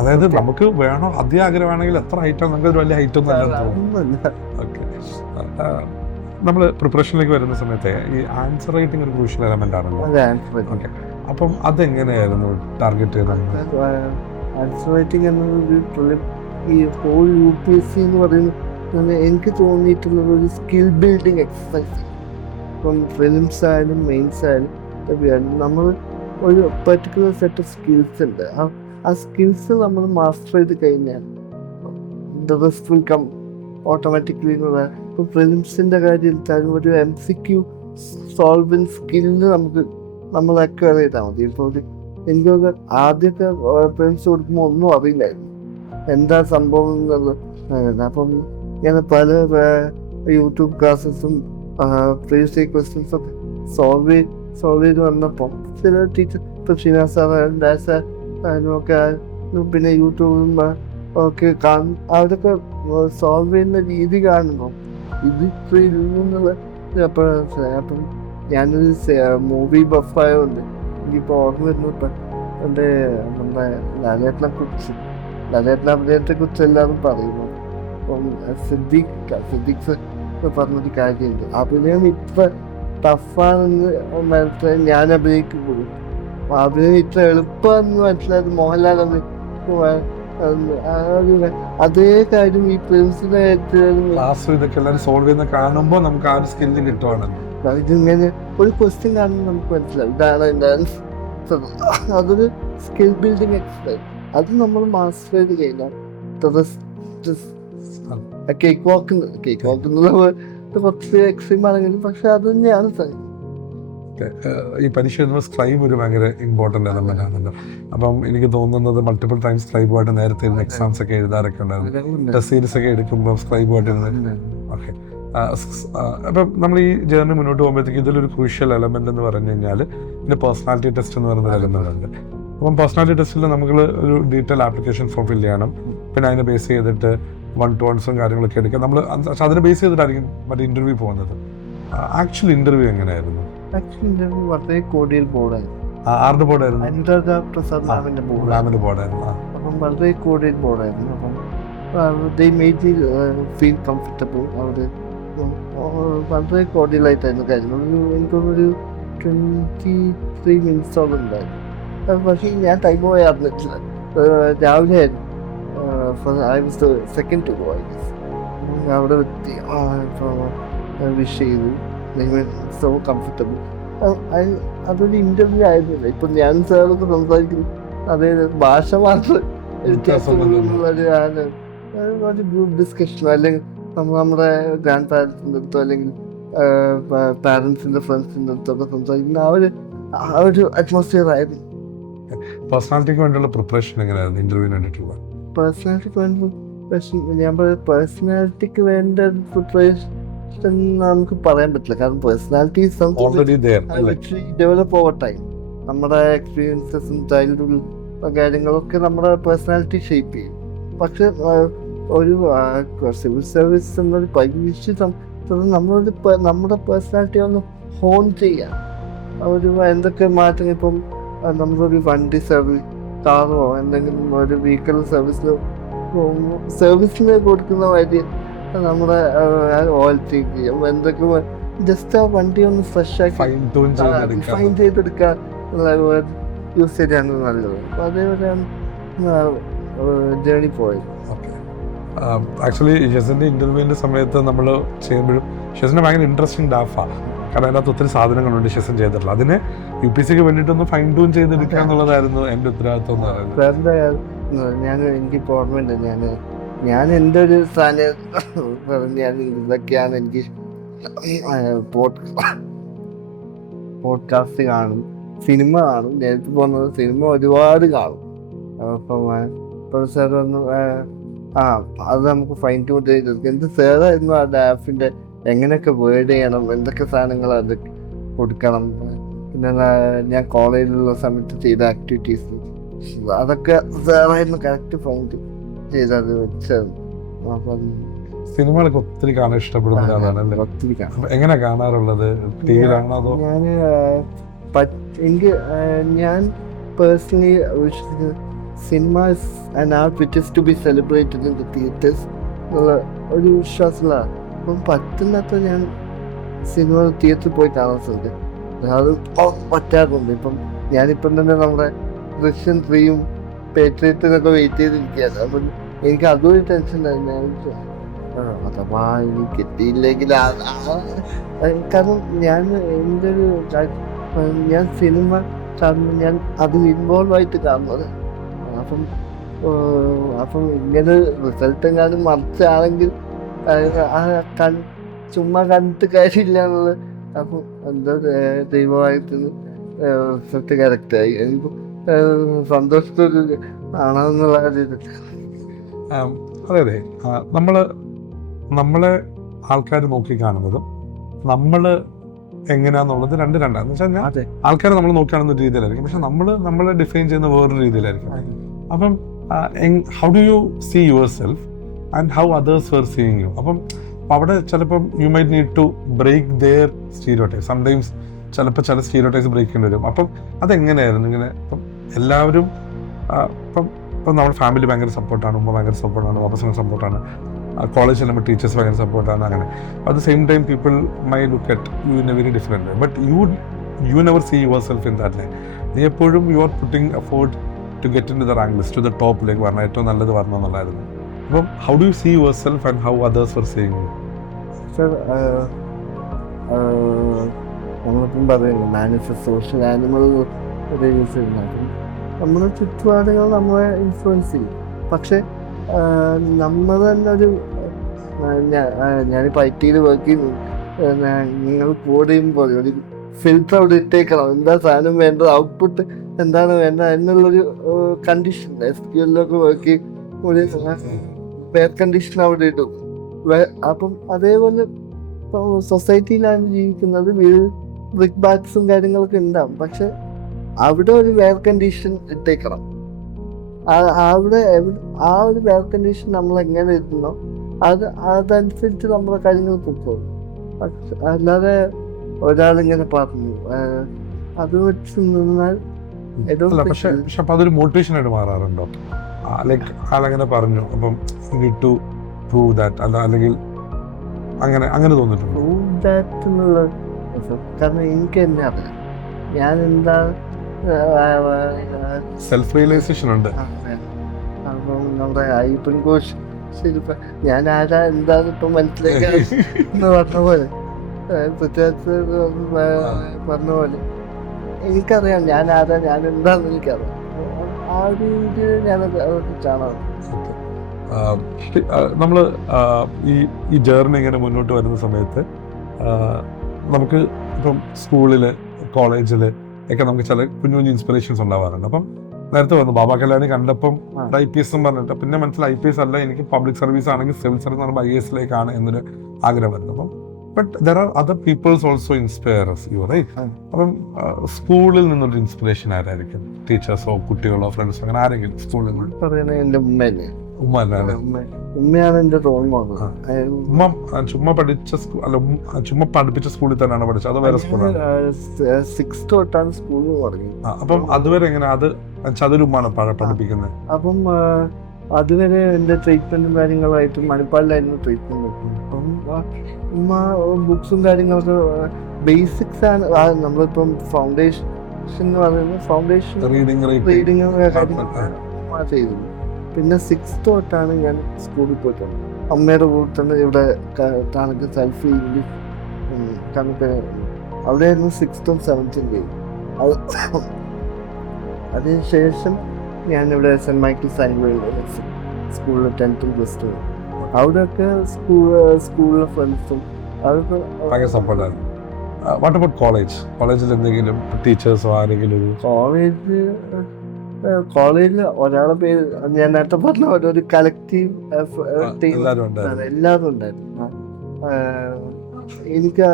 അതായത് നമുക്ക് വേണോ അധികം ആഗ്രഹമാണെങ്കിൽ എത്ര ഹൈറ്റോ, നമുക്ക് ഒരു വലിയ ഹൈറ്റ് ഒന്നും അല്ല. ഓക്കെ, നമ്മൾ പ്രിപ്പറേഷനിലേക്ക് വരുന്ന സമയത്ത് ഈ ആൻസർ റൈറ്റിംഗ് ഒരു ക്രൂഷ്യൽ എലമെന്റ് ആണല്ലോ. ഓക്കെ, അപ്പം അതെങ്ങനെയായിരുന്നു ടാർഗറ്റ് ചെയ്തത്? ആൻസർ റൈറ്റിംഗ് എന്നത് ഈ ഹോൾ UPSC എന്ന് പറയുന്നത് എനിക്ക് തോന്നിയിട്ടുള്ളത് ഒരു സ്കിൽ ബിൽഡിംഗ് എക്സസൈസ്. ഇപ്പം ഫിലിംസ് ആയാലും മെയിൻസ് ആയാലും നമ്മൾ ഒരു പെർട്ടിക്കുലർ സെറ്റ് ഓഫ് സ്കിൽസ് ഉണ്ട്. ആ സ്കിൽസ് നമ്മൾ മാസ്റ്റർ ചെയ്ത് കഴിഞ്ഞാൽ the rest will come automatically എന്നുള്ള ഇപ്പോൾ പ്രിലിംസിൻ്റെ കാര്യം എടുത്താലും ഒരു MCQ സോൾവിങ് സ്കില്ല് നമ്മൾ അക്വയർ ചെയ്താൽ മതി. ഇപ്പോൾ എനിക്ക് ആദ്യമൊക്കെ പ്രിലിംസ് കൊടുക്കുമ്പോൾ ഒന്നും അറിയില്ലായിരുന്നു എന്താ സംഭവം എന്നുള്ളത്. അപ്പം ഇങ്ങനെ പല യൂട്യൂബ് ക്ലാസ്സസും പ്രീവിയസ് ക്വസ്റ്റ്യൻസും സോൾവ് ചെയ്ത് വന്നപ്പം ചില ടീച്ചർ ഇപ്പം ഷിനാസ് സാറൊക്കെ പിന്നെ യൂട്യൂബും ഒക്കെ കാണും. അവരൊക്കെ സോൾവ് ചെയ്യുന്ന രീതി കാണുമ്പോൾ ഇതിപ്പോൾ ഇല്ലെന്നുള്ള അപ്പം ഞാനൊരു മൂവി ബഫായതുകൊണ്ട് എനിക്കിപ്പോൾ ഓർമ്മ വരുന്നു. ഇപ്പം നമ്മുടെ ലാലേട്ടൻ അഭിനയത്തെ കുറിച്ച് എല്ലാവരും പറയുന്നു. അപ്പം സിദ്ദീഖ് പറഞ്ഞൊരു കാര്യമുണ്ട്, അഭിനയം ഇത്ര ടഫാണെന്ന് മനസ്സിലായി ഞാൻ അഭിനയിക്കുമ്പോൾ അഭിനയം ഇത്ര എളുപ്പമെന്ന് മനസ്സിലായത് മോഹൻലാൽ അതേ കാര്യം ഈ പ്രിൻസിനെ സോൾവ് ചെയ്യുന്ന കാണുമ്പോൾ നമുക്ക് ആ ഒരു സ്കില്ല് കിട്ടുവാണല്ലോ. ഇതിങ്ങനെ ഒരു ക്വസ്റ്റ്യൻ കാണുമ്പോൾ നമുക്ക് മനസ്സിലാവും ഇതാണ് എൻ്റെ ആൻസർ. അതൊരു സ്കിൽ ബിൽഡിങ് എക്സസൈസ്. അത് നമ്മൾ മാസ്റ്റർ ചെയ്ത് കഴിഞ്ഞാൽ കേക്ക് വാക്ക് എന്നുള്ള കുറച്ച് എക്സ്ട്രീം ആണെങ്കിലും പക്ഷെ അത് തന്നെയാണ് സംഗതി. ഈ പരീക്ഷ എഴുതുമ്പോൾ സ്ക്രൈബ് ഒരു ഭയങ്കര ഇമ്പോർട്ടൻ്റ് എലമെന്റ് ആണല്ലോ. അപ്പം എനിക്ക് തോന്നുന്നത് മൾട്ടിപ്പിൾ ടൈംസ് സ്ക്രൈബുമായിട്ട് നേരത്തെ ഇരുന്ന് എക്സാംസ് ഒക്കെ എഴുതാറൊക്കെ ഉണ്ടായിരുന്നു. ടെസ്റ്റ് സീരീസ് ഒക്കെ എടുക്കുമ്പോൾ സ്ക്രൈബുമായിട്ട് ഇരുന്ന് ഓക്കെ. അപ്പം നമ്മൾ ഈ ജേർണി മുന്നോട്ട് പോകുമ്പോഴത്തേക്ക് ഇതിലൊരു ക്രൂഷ്യൽ എലമെന്റ് എന്ന് പറഞ്ഞു കഴിഞ്ഞാൽ ഇതിൻ്റെ പേഴ്സണാലിറ്റി ടെസ്റ്റ് എന്ന് പറയുന്ന എലമെന്റ് ഉണ്ട്. അപ്പം പേഴ്സണാലിറ്റി ടെസ്റ്റിൽ നമ്മൾ ഒരു ഡീറ്റെയിൽ ആപ്ലിക്കേഷൻ ഫോം ഫില്ല് ചെയ്യണം. പിന്നെ അതിനെ ബേസ് ചെയ്തിട്ട് 1-to-1 കാര്യങ്ങളൊക്കെ എടുക്കാം നമ്മൾ. അതിനെ ബേസ് ചെയ്തിട്ടായിരിക്കും മറ്റേ ഇന്റർവ്യൂ പോകുന്നത്. ആക്ച്വൽ ഇന്റർവ്യൂ എങ്ങനെയായിരുന്നു? വളരെ കോഡിയൽ ബോർഡായിരുന്നു. ആരുടെ ബോർഡായിരുന്നു? പ്രസാദ് മാമിന്റെ ബോർഡായിരുന്നു. അപ്പം വളരെ കോഡിയൽ ബോർഡായിരുന്നു. അപ്പം they made me feel comfortable. അവർ വളരെ കോഡിയലായിട്ടായിരുന്നു കാര്യങ്ങൾ. എനിക്കൊരു 23 മിനിറ്റ്സോളം ഉണ്ടായിരുന്നു. പക്ഷേ ഞാൻ ടൈം പോയി അറിഞ്ഞിട്ടില്ല. രാവിലെ ആയിരുന്നു. I was the second to go, I guess. അവിടെ എത്തി വിഷ് ചെയ്തു. So comfortable. അതൊരു ഇന്റർവ്യൂ ആയിരുന്നില്ല. ഇപ്പം ഞാൻ സാറൊക്കെ സംസാരിക്കുന്നു അതേ ഭാഷ മാത്രം ഒരു ഗ്രൂപ്പ് ഡിസ്കഷനോ അല്ലെങ്കിൽ നമ്മുടെ ഗ്രാൻഡ് പാരൻസിൻ്റെ അടുത്തോ അല്ലെങ്കിൽ പാരൻസിൻ്റെ ഫ്രണ്ട്സിൻ്റെ അടുത്തൊക്കെ സംസാരിക്കുന്ന ആ ഒരു അറ്റ്മോസ്ഫിയർ ആയിരുന്നു. പേഴ്സണാലിറ്റിക്ക് വേണ്ടിയുള്ള പ്രിപ്പറേഷൻ എങ്ങനെയായിരുന്നു ഇന്റർവ്യൂവിന് വേണ്ടിയിട്ടുള്ള? പേഴ്സണാലിറ്റിക്ക് വേണ്ടി ഞാൻ പേഴ്സണാലിറ്റിക്ക് വേണ്ട പ്രിപ്പറേഷൻ നമുക്ക് പറയാൻ പറ്റില്ല. കാരണം പേഴ്സണാലിറ്റി ഡെവലപ്പ് ഓവർ ടൈം. നമ്മുടെ എക്സ്പീരിയൻസസും ചൈൽഡ്ഹുഡ് കാര്യങ്ങളൊക്കെ നമ്മുടെ പേഴ്സണാലിറ്റി ഷേപ്പ് ചെയ്യും. പക്ഷെ ഒരു സിവിൽ സർവീസ് എന്നൊരു പരീക്ഷ നമ്മുടെ പേഴ്സണാലിറ്റി ഒന്ന് ഹോൺ ചെയ്യാൻ ഒരു എന്തൊക്കെ മാറ്റങ്ങൾ. ഇപ്പം നമ്മളൊരു വണ്ടി സർവീസ് കാറോ എന്തെങ്കിലും ഒരു വെഹിക്കിൾ സർവീസിന് കൊടുക്കുന്ന വഴി നമ്മുടെ ഓയിൽ ചേഞ്ച് ചെയ്യാം, എന്തൊക്കെ ജസ്റ്റ് ആ വണ്ടി ഒന്ന് ഫ്രഷ് ആക്കി ഫൈൻ ചെയ്തെടുക്കാൻ യൂസ് ചെയ്യാണ് നല്ലത്. അപ്പോൾ അതേപോലെയാണ് ജേണി പോയത്. ആക്ച്വലി ഷെസിന്റെ ഇന്റർവ്യൂവിന്റെ സമയത്ത് നമ്മൾ ചെയ്യുമ്പോഴും ഷെസിന് ഭയങ്കര ഇൻട്രസ്റ്റിംഗ് ഡാഫാണ്. കാരണം അതിനകത്ത് ഒത്തിരി സാധനങ്ങളുണ്ട് ഷെസൻ ചെയ്തിട്ടുള്ളത്. അതിനെ UPSCക്ക് വേണ്ടിയിട്ടൊന്ന് ഫൈൻ ട്യൂൺ ചെയ്തെടുക്കുക എന്നുള്ളതായിരുന്നു എൻ്റെ ഉത്തരവാദിത്വം എന്ന് പറയുന്നത്. എനിക്കിപ്പോൾ ഓർമ്മയുണ്ട്, ഞാൻ എൻ്റെ ഒരു സ്ഥാനം ഞാൻ ഇതൊക്കെയാണ് എനിക്ക് പോഡ്കാസ്റ്റ് കാണും, സിനിമ കാണും. നേരത്തെ പോകുന്നത് സിനിമ ഒരുപാട് കാണും. അപ്പം സാർ വന്നു അത് നമുക്ക് ഫൈൻ ട്യൂൺ ചെയ്തെടുക്കും. എന്ത് സാറായിരുന്നു ആ ഡാഫിൻ്റെ എങ്ങനെയൊക്കെ വേർഡ് ചെയ്യണം, എന്തൊക്കെ സാധനങ്ങൾ അത് കൊടുക്കണം. പിന്നെ ഞാൻ കോളേജിലുള്ള സമയത്ത് ചെയ്ത ആക്ടിവിറ്റീസ് അതൊക്കെ സാറായിരുന്നു കറക്റ്റ് ഫൈൻ ചെയ്തത് വെച്ചത്. അപ്പം സിനിമകളൊക്കെ ഒത്തിരി കാണാൻ ഇഷ്ടപ്പെടുന്ന ഒത്തിരി കാണാം. എങ്ങനെ കാണാറുള്ളത്? ടിവിയിലാണോ? ഞാൻ personally cinema and art which is to be celebrated in the theatres എന്നുള്ള ഒരു വിശ്വാസമുള്ളതാണ്. അപ്പം പറ്റുന്നത്ര ഞാൻ സിനിമ തിയേറ്ററിൽ പോയി കാണാൻ ശ്രമിക്കും. അത് പറ്റാറുണ്ട്. ഇപ്പം ഞാനിപ്പം തന്നെ നമ്മുടെ ദൃശ്യം 3യും പേട്രിയറ്റിനൊക്കെ വെയിറ്റ് ചെയ്തിരിക്കുകയാണ്. അപ്പം എനിക്ക് അതൊരു ടെൻഷൻ ഉണ്ടായിരുന്നു. അഥവാ എനിക്ക് കിട്ടിയില്ലെങ്കിൽ കാരണം ഞാൻ സിനിമ കാണുമ്പോൾ ഞാൻ അതിൽ ഇൻവോൾവ് ആയിട്ട് കാണുന്നത്. അപ്പം ഇങ്ങനെ റിസൾട്ട് എങ്ങാനും മറിച്ചാണെങ്കിൽ ചുമ്മാ കണ്ടിട്ട് കാര്യമില്ല എന്നുള്ളത്. അപ്പം എന്താ ദൈവമായിട്ട് സെറ്റ് കറക്റ്റായി. എനിക്ക് സന്തോഷത്തോട് ആണെന്നുള്ള ഇത്. അതെ അതെ, നമ്മളെ ആൾക്കാർ നോക്കി കാണുന്നതും നമ്മൾ എങ്ങനെയാന്നുള്ളത് രണ്ടാണ്. എന്ന് വെച്ചാൽ അതെ, ആൾക്കാരെ നമ്മൾ നോക്കി കാണുന്ന ഒരു രീതിയിലായിരിക്കും, പക്ഷെ നമ്മളെ ഡിഫൈൻ ചെയ്യുന്ന വേറൊരു രീതിയിലായിരിക്കും. അപ്പം how do you see your self and how others were seeing you. അപ്പം അവിടെ ചിലപ്പം you might need to break their stereotype. Sometimes ചിലപ്പോൾ ചില സ്റ്റീരിയോടൈപ്സ് ബ്രേക്ക് ചെയ്യേണ്ടി വരും. അപ്പം അതെങ്ങനെയായിരുന്നു ഇങ്ങനെ? ഇപ്പം എല്ലാവരും ഇപ്പം നമ്മുടെ ഫാമിലി ഭയങ്കര സപ്പോർട്ടാണ്, ഉമ്മ ഭയങ്കര സപ്പോർട്ടാണ്, വാപ്പസിന് സപ്പോർട്ടാണ്, കോളേജ് ചെല്ലുമ്പോൾ ടീച്ചേഴ്സ് ഭയങ്കര സപ്പോർട്ടാണ്. അങ്ങനെ at the same time people my look at you in a very different way, but you never see your self in that line. നീ എപ്പോഴും you are putting effort to get in to the rank list, to the ടോപ്പിലേക്ക് വരണം, ഏറ്റവും നല്ലത് വരണം എന്നുള്ളതായിരുന്നു. അപ്പം how do you see your self and how others were seeing you? Sir, നമ്മളിപ്പം പറയുന്നു മാനിഫെസ്റ്റ് സോഷ്യൽ ആനിമൽ യൂസ് ചെയ്യുന്നത്. നമ്മുടെ ചുറ്റുപാടുകൾ നമ്മളെ ഇൻഫ്ലുവൻസ് ചെയ്യും. പക്ഷെ നമ്മൾ തന്നെ ഒരു ഞാനിപ്പോൾ IT വർക്ക് ചെയ്യുന്നു, നിങ്ങൾ കോഡ് ചെയ്യുമ്പോൾ ഒരു ഫിൽറ്റർ അവിടെ ഇട്ടേക്കണം. എന്താ സാധനം വേണ്ടത്, ഔട്ട്പുട്ട് എന്താണ് വേണ്ടത് എന്നുള്ളൊരു കണ്ടീഷൻ. SQL വർക്ക് ഒരു വേർ കണ്ടീഷൻ അവിടെ ഇടും. അപ്പം അതേപോലെ സൊസൈറ്റിയിലാണ് ജീവിക്കുന്നത്, ബ്രിക്ക് ബാഗ്സും കാര്യങ്ങളൊക്കെ ഉണ്ടാവും. പക്ഷെ അവിടെ ഒരു വെയർ കണ്ടീഷൻ ഇട്ടേക്കണം. അവിടെ ആ ഒരു വെയർ കണ്ടീഷൻ നമ്മൾ എങ്ങനെ ഇരുന്നോ അതനുസരിച്ച് നമ്മളെ കാര്യങ്ങൾ പൊക്കോളും. പക്ഷെ അല്ലാതെ ഒരാളിങ്ങനെ പറഞ്ഞു അത് വെച്ച് നിന്നാൽ പക്ഷെ അപ്പൊ അതൊരു മോട്ടിവേഷൻ ആയിട്ട് മാറാറുണ്ടോ? ലൈക്ക് ആളങ്ങനെ പറഞ്ഞു അപ്പം ടു പ്രൂവ് ദാറ്റ് അല്ലെങ്കിൽ അങ്ങനെ തോന്നിട്ടുണ്ടോ? കാരണം എനിക്ക് തന്നെ അറിയാം ഞാൻ എന്താ സെൽഫ് റിയലൈസേഷൻ ഉണ്ട്. അപ്പം നമ്മുടെ അയ്യപ്പൻ ഘോഷ് ശില്പ ഞാൻ ആരാ എന്താന്ന് ഇപ്പൊ മനസ്സിലാക്കാൻ പറഞ്ഞ പോലെ പറഞ്ഞ പോലെ എനിക്കറിയാം ഞാൻ ആരാ, ഞാൻ എന്താന്ന് എനിക്കറിയാം. ആ ഒരു രീതിയിൽ ഞാനത് കാണാം. നമ്മൾ ഈ ജേർണി ഇങ്ങനെ മുന്നോട്ട് വരുന്ന സമയത്ത് നമുക്ക് ഇപ്പം സ്കൂളില് കോളേജില് ഒക്കെ നമുക്ക് ചില കുഞ്ഞു ഇൻസ്പിറേഷൻസ് ഉണ്ടാവാറുണ്ട്. അപ്പം നേരത്തെ വന്നു ബാബ കല്യാണി കണ്ടപ്പം IPS എന്ന് പറഞ്ഞിട്ട് പിന്നെ മനസ്സിലായി IPS അല്ല, എനിക്ക് പബ്ലിക് സർവീസ് ആണെങ്കിൽ സിവിൽ സർവീസ് എന്ന് പറയുമ്പോൾ IAS എന്നൊരു ആഗ്രഹം വരുന്നു. അപ്പം but there are other peoples also inspires you, right? അപ്പം സ്കൂളിൽ നിന്നൊരു ഇൻസ്പിറേഷൻ ആരായിരിക്കും? ടീച്ചേഴ്സോ കുട്ടികളോ ഫ്രണ്ട്സോ അങ്ങനെ ആരെങ്കിലും സ്കൂളിൽ നിന്ന്? പറയുന്നത് എൻ്റെ ഉമ്മയല്ലേ. ഉമ്മയാണ് എന്റെ റോൾ മോഡൽ. ഉമ്മ ചുമ്മാ പഠിപ്പിച്ച സ്കൂളിൽ തന്നെയാണ് പഠിച്ചത്, അത് വേറെ സ്കൂളാണ്? 6th തൊട്ടാണ് സ്കൂൾ തുടങ്ങിയത്. അപ്പം അതുവരെ എങ്ങനെ അതൊരു ഉമ്മാണ് പഠിപ്പിക്കുന്നത്? അപ്പം അതുവരെ എന്റെ ട്രീറ്റ്മെന്റും കാര്യങ്ങളായിട്ട് മണിപ്പാലിലായിരുന്നു ട്രീറ്റ്മെന്റ്. അപ്പം ഉമ്മ ബുക്സും കാര്യങ്ങളൊക്കെ ബേസിക്സ് ആണ്. നമ്മളിപ്പം ഫൗണ്ടേഷൻ എന്ന് പറയുന്നത് ഫൗണ്ടേഷൻ റീഡിങ് കാര്യങ്ങളൊക്കെ ചെയ്തത്. പിന്നെ 6th തൊട്ടാണ് ഞാൻ സ്കൂളിൽ പോയിട്ടുണ്ട്. അമ്മയുടെ കൂടെ തന്നെ ഇവിടെ കണക്ക് സെൽഫ് ഇംഗ്ലീഷ് കണക്ക് അവിടെയായിരുന്നു 6th ഉം 7th അത് അതിനുശേഷം ഞാനിവിടെ സെൻറ്റ് മൈക്കിൾസ് ആംഗ്ലോ സ്കൂളിൽ 10th ഉം 12th ഉം അവിടെയൊക്കെ സ്കൂളിലെ ഫ്രണ്ട്സും അതൊക്കെ ഭയങ്കര സപ്പോർട്ടാണ്. വാട്ട് അബൌട്ട് കോളേജിൽ എന്തെങ്കിലും ടീച്ചേഴ്സോ ആരെങ്കിലും? കോളേജിൽ ഒരാളെ പേര് ഞാൻ നേരത്തെ പറഞ്ഞ ഒരു കളക്റ്റീവ് ടീം എല്ലാവരും ഉണ്ടായിരുന്നു. എനിക്ക്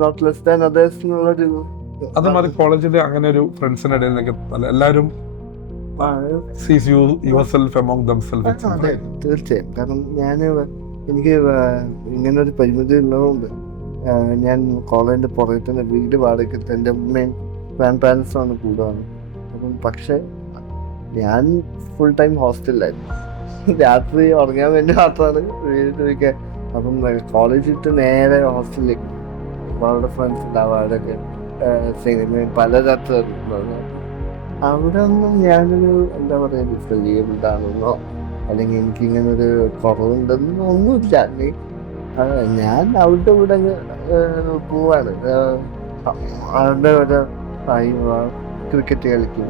നോട്ട് ലെസ് ദാൻ അതേഴ്സ് എന്നുള്ളൊരു അത് മാറി കോളേജിൽ അങ്ങനെ ഒരു ഫ്രണ്ട്സിന്റെ ഇടയിൽ എല്ലാവരും തീർച്ചയായും. കാരണം എനിക്ക് ഇങ്ങനെ ഒരു പരിമിതി ഉള്ളതുകൊണ്ട് ഞാൻ കോളേജിന്റെ പുറകെ തന്നെ വീട് വാടകയ്ക്ക് എൻ്റെ ഉമ്മയും ഗ്രാൻഡ് പാരൻസുമാണ് കൂടുതലാണ്. അപ്പം പക്ഷെ ഞാൻ ഫുൾ ടൈം ഹോസ്റ്റലിലായിരുന്നു. രാത്രി ഉറങ്ങാൻ വേണ്ടി മാത്രമാണ് വീട്ടിലേക്ക്. അപ്പം കോളേജ് വിട്ട് നേരെ ഹോസ്റ്റലിലേക്ക് അവിടെ ഫ്രണ്ട്സ് ഉണ്ടാവും. അവിടെയൊക്കെ സിനിമ പല തരത്തിലുള്ള അവിടെ ഒന്നും ഞാനൊരു എന്താ പറയുക ഡിസ്കലിയബിൾഡ് ആണെന്നോ അല്ലെങ്കിൽ എനിക്കിങ്ങനെ ഒരു കുറവുണ്ടെന്നോ ഒന്നുമില്ല. ഞാൻ അവിടെ ഇവിടെ പോവാണ്. അവിടെ ഒരു ക്രിക്കറ്റ് കളിക്കും,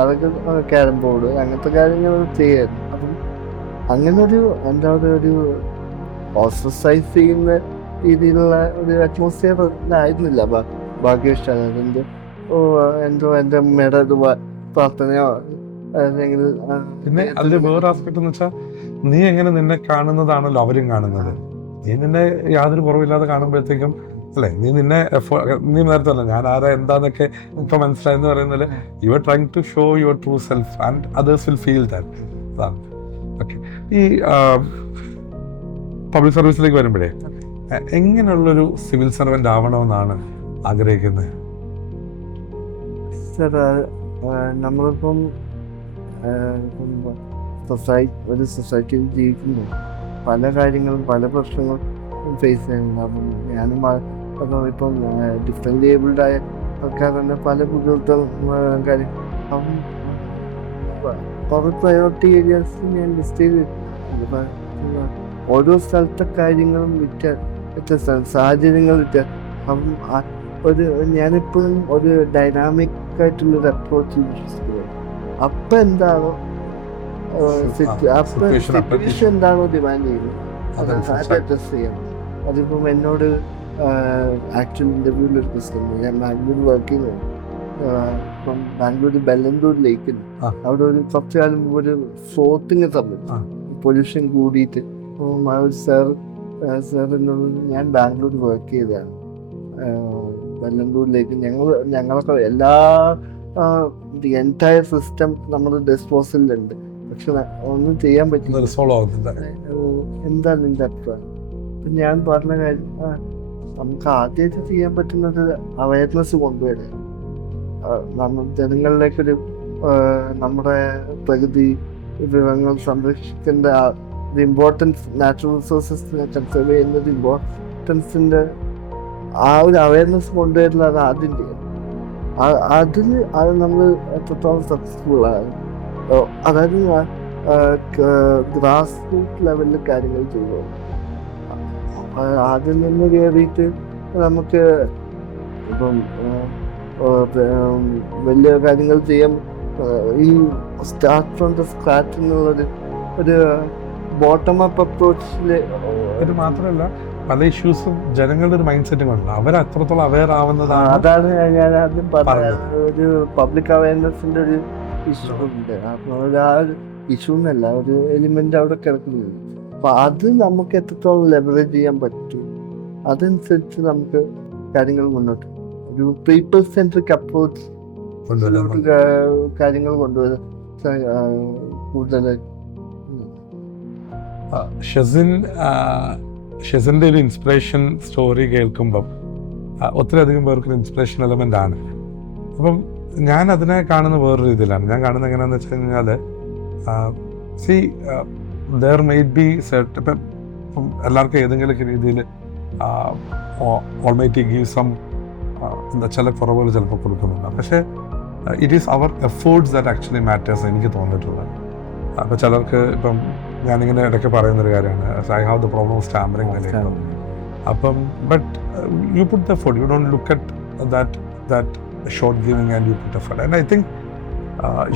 അതൊക്കെ ക്യാരം ബോർഡ് അങ്ങനത്തെ കാര്യങ്ങൾ ചെയ്യായിരുന്നു. അപ്പം അങ്ങനെ ഒരു എന്താ പറയുക, ഒരു ഓസ്ട്രസൈസ് ചെയ്യുന്ന രീതിയിലുള്ള ഒരു അറ്റ്മോസ്ഫിയർ ആയിരുന്നില്ല ഭാഗ്യവശാൽ. അതെന്തോ എന്തോ എൻ്റെ അമ്മയുടെ ഒരു പ്രാർത്ഥനയോ അല്ലെങ്കിൽ പിന്നെ അതിൽ വേറെ ആസ്പെക്ട് എന്ന് വെച്ചാൽ നീ എങ്ങനെ നിന്നെ കാണുന്നതാണല്ലോ അവരും കാണുന്നത്. നീ നിന്നെ യാതൊരു കുറവില്ലാതെ കാണുമ്പോഴത്തേക്കും അല്ലെ, നീ നിന്നെ നീ നേരത്തെ അല്ല ഞാൻ ആരാ എന്താന്നൊക്കെ ഇപ്പൊ മനസ്സിലായെന്ന് പറയുന്നത് you are trying to show your true self and others will feel that. Okay, ഈ പബ്ലിക് സർവീസിലേക്ക് വരുമ്പോഴേ എങ്ങനെയുള്ളൊരു സിവിൽ സർവൻ്റ് ആവണമെന്നാണ് ആഗ്രഹിക്കുന്നത്? സാർ, നമ്മളിപ്പം ഒരു സൊസൈറ്റിയിൽ ജീവിക്കുന്നു, പല കാര്യങ്ങളും പല പ്രശ്നങ്ങളും ഫേസ് ചെയ്യുന്നുണ്ട്. അപ്പം ഞാനും ഇപ്പം ഡിഫറെൻ്റ് ഏബിൾഡായ ആൾക്കാർ തന്നെ പല ബുദ്ധിമുട്ടും കാര്യം. അപ്പം പബ്ലിക് പ്രയോറിറ്റി ഏരിയാസ് ഞാൻ ലിസ്റ്റ് ചെയ്ത് ഓരോ സ്ഥലത്തെ കാര്യങ്ങളും സാഹചര്യങ്ങൾ അപ്പം ഞാനെപ്പോഴും ഒരു ഡൈനാമിക് ആയിട്ടുള്ളൊരു അപ്രോച്ച് വിശ്വസിക്കുന്നത്. അപ്പം എന്താണോ സിറ്റുവേഷൻ എന്താണോ ഡിമാൻഡ് ചെയ്യുന്നത് അത് അഡ്രസ് ചെയ്യണം. അതിപ്പം എന്നോട് ആക്ച്വൽ ഇൻ്റർവ്യൂവിൽ ഒരു ക്വസ്റ്റ്യൻ, ഞാൻ ബാംഗ്ലൂർ വർക്ക് ചെയ്യുന്നത്. ഇപ്പം ബാംഗ്ലൂർ ബെല്ലന്തൂർ ലേക്കിൽ അവിടെ ഒരു കുറച്ചു കാലം ഒരു ഫ്ലോട്ടിങ് സംബന്ധിച്ചു പൊല്യൂഷൻ കൂടിയിട്ട് സാർ എന്നോട്, ഞാൻ ബാംഗ്ലൂർ വർക്ക് ചെയ്തതാണ് ബെല്ലന്തൂരിലേക്ക്. ഞങ്ങളൊക്കെ എല്ലാ എൻറ്റയർ സിസ്റ്റം നമ്മുടെ ഡിസ്പോസലിലുണ്ട്, പക്ഷെ ഒന്നും ചെയ്യാൻ പറ്റില്ല. എന്താണ് നിന്റെ അഭിപ്രായം? അപ്പം ഞാൻ പറഞ്ഞ കാര്യം, നമുക്ക് ആദ്യമായിട്ട് ചെയ്യാൻ പറ്റുന്നത് അവയർനെസ് കൊണ്ടുവരാൻ, ജനങ്ങളിലേക്കൊരു നമ്മുടെ പ്രകൃതി വിഭവങ്ങൾ സംരക്ഷിക്കേണ്ട ഇമ്പോർട്ടൻസ്, നാച്ചുറൽ റിസോഴ്സസിനെ കൺസേർവ് ചെയ്യുന്നത് ഇമ്പോർട്ടൻസിൻ്റെ ആ ഒരു അവയർനെസ് കൊണ്ടുവരുന്നത് ആദ്യം ചെയ്യണം. അത് നമ്മൾ എത്രത്തോളം സക്സസ്ഫുൾ ആണ്, അതായത് ഗ്രാസ് റൂട്ട് ലെവലിൽ കാര്യങ്ങൾ ചെയ്യുക. ആദ്യം നിന്ന് കയറിയിട്ട് നമുക്ക് ഇപ്പം വലിയ കാര്യങ്ങൾ ചെയ്യാൻ ഈ സ്റ്റാർട്ട് ഫ്രം ദ സ്ക്രാച്ച് എന്നുള്ളൊരു ഒരു ബോട്ടം അപ്പ് അപ്രോച്ചിൽ. ഇത് മാത്രമല്ല, പല ഇഷ്യൂസും ജനങ്ങളുടെ ഒരു മൈൻഡ് സെറ്റും ഉണ്ട്, അവർ അത്രത്തോളം അവെയർ ആവുന്നതാണ്. അതാണ് ഞാൻ ആദ്യം പറഞ്ഞത്, ഒരു പബ്ലിക് അവയർനെസിന്റെ ഒരു ഇഷ്യൂ ഉണ്ട്. അപ്പോൾ ആ ഒരു ഇഷ്യൂ എന്നല്ല, ഒരു എലിമെന്റ് അവിടെ കിടക്കുന്നുണ്ട്. അപ്പൊ അത് നമുക്ക് എത്രത്തോളം ലെവറേജ് ചെയ്യാൻ പറ്റും, അതനുസരിച്ച് നമുക്ക് കാര്യങ്ങൾ മുന്നോട്ട് ഒരു പീപ്പിൾ സെൻട്രിക് അപ്രോച്ച് കാര്യങ്ങൾ കൊണ്ടുവരാൻ കൂടുതൽ. ഷെസിൻ്റെ ഒരു ഇൻസ്പിറേഷൻ സ്റ്റോറി കേൾക്കുമ്പം ഒത്തിരി അധികം പേർക്ക് ഇൻസ്പിറേഷൻ എലമെൻ്റ് ആണ്. അപ്പം ഞാൻ അതിനെ കാണുന്ന വേറൊരു രീതിയിലാണ്. ഞാൻ കാണുന്നത് എങ്ങനെയാണെന്ന് വെച്ച് കഴിഞ്ഞാൽ, ദർ മൈറ്റ് ബി സെർട്ട്, ഇപ്പം എല്ലാവർക്കും ഏതെങ്കിലുമൊക്കെ രീതിയിൽ ഓൾമൈറ്റി ഗീവ് സം ചില കുറവുകൾ ചിലപ്പോൾ കൊടുക്കുന്നുണ്ട്. പക്ഷേ it is our efforts that actually matters എനിക്ക് തോന്നിയിട്ടുള്ളത്. അപ്പോൾ ചിലർക്ക് ഇപ്പം ഞാനിങ്ങനെ ഇടയ്ക്ക് പറയുന്നൊരു കാര്യമാണ്, I have the problem of stammering അതിലേക്ക്. അപ്പം but you put the effort, you don't look at that short giving and you put effort. And I think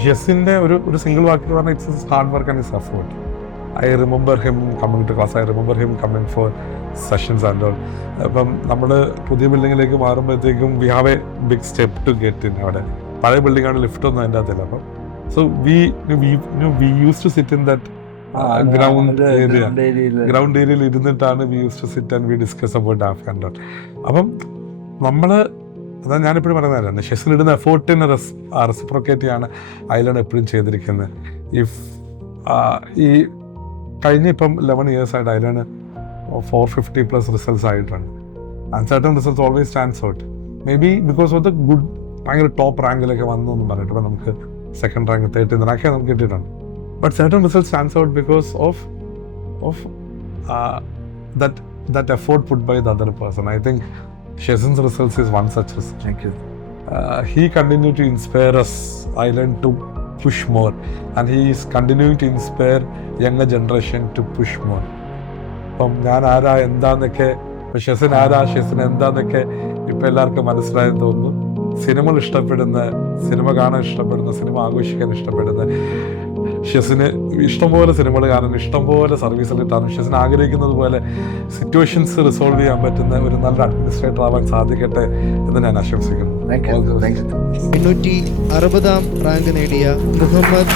യെസിൻ്റെ ഒരു സിംഗിൾ വാക്കിൽ പറഞ്ഞാൽ it's hard work and it's effort. I remember him coming to class, I remember him coming for sessions and all. അപ്പം നമ്മൾ പുതിയ ബിൽഡിങ്ങിലേക്ക് മാറുമ്പോഴത്തേക്കും we have a big step to get in. അവിടെ പഴയ ബിൽഡിംഗാണ്, ലിഫ്റ്റ് ഒന്നും അതിൻ്റെ അകത്തില്ല. അപ്പം so we use to sit in that ground ഏരിയയിൽ ഇരുന്നിട്ടാണ് we use to sit and we discuss about Afghan. അപ്പം നമ്മൾ അതാ ഞാനെപ്പോഴും പറയുന്നതല്ല, ഷെസിലിടുന്ന എഫേർട്ടിനെ റെസിപ്രോക്കേറ്റ് ചെയ്യാണ് അതിലാണ് എപ്പോഴും ചെയ്തിരിക്കുന്നത്. ഈ കഴിഞ്ഞ ഇപ്പം 11 years ആയിട്ട് അതിലാണ് 450+ റിസൾട്ട്സ് ആയിട്ടുണ്ട്. And certain results always stands out. May be because of the good, ഭയങ്കര ടോപ്പ് റാങ്കിലൊക്കെ വന്നു എന്നും പറഞ്ഞിട്ട് ഇപ്പം നമുക്ക് 2nd റാങ്ക് 13th റാങ്ക് നമുക്ക് കിട്ടിയിട്ടുണ്ട്. But certain results stands out because of that effort put by the other person. I think Shezin's results is one such result. Thank you. He continued to inspire us, Island, to push more, and he is continuing to inspire younger generation to push more. അപ്പം ഞാൻ ആരാ എന്താന്നൊക്കെ, ഷെസിൻ ആരാ, ഷെസിൻ എന്താന്നൊക്കെ ഇപ്പം എല്ലാവർക്കും മനസ്സിലായെന്ന് തോന്നുന്നു. സിനിമകൾ ഇഷ്ടപ്പെടുന്ന, സിനിമ കാണാൻ ഇഷ്ടപ്പെടുന്ന, സിനിമ ആഘോഷിക്കാൻ ഇഷ്ടപ്പെടുന്ന ഷെസിന് ഇഷ്ടംപോലെ സിനിമകൾ കാണാൻ, ഇഷ്ടംപോലെ സർവീസിൽ കിട്ടാനും, ഷെസിന് ആഗ്രഹിക്കുന്നത് പോലെ സിറ്റുവേഷൻസ് റിസോൾവ് ചെയ്യാൻ പറ്റുന്ന ഒരു നല്ല അഡ്മിനിസ്ട്രേറ്റർ ആവാൻ സാധിക്കട്ടെ എന്ന് ഞാൻ ആശംസിക്കുന്നു. 860 റാങ്ക് നേടിയ മുഹമ്മദ്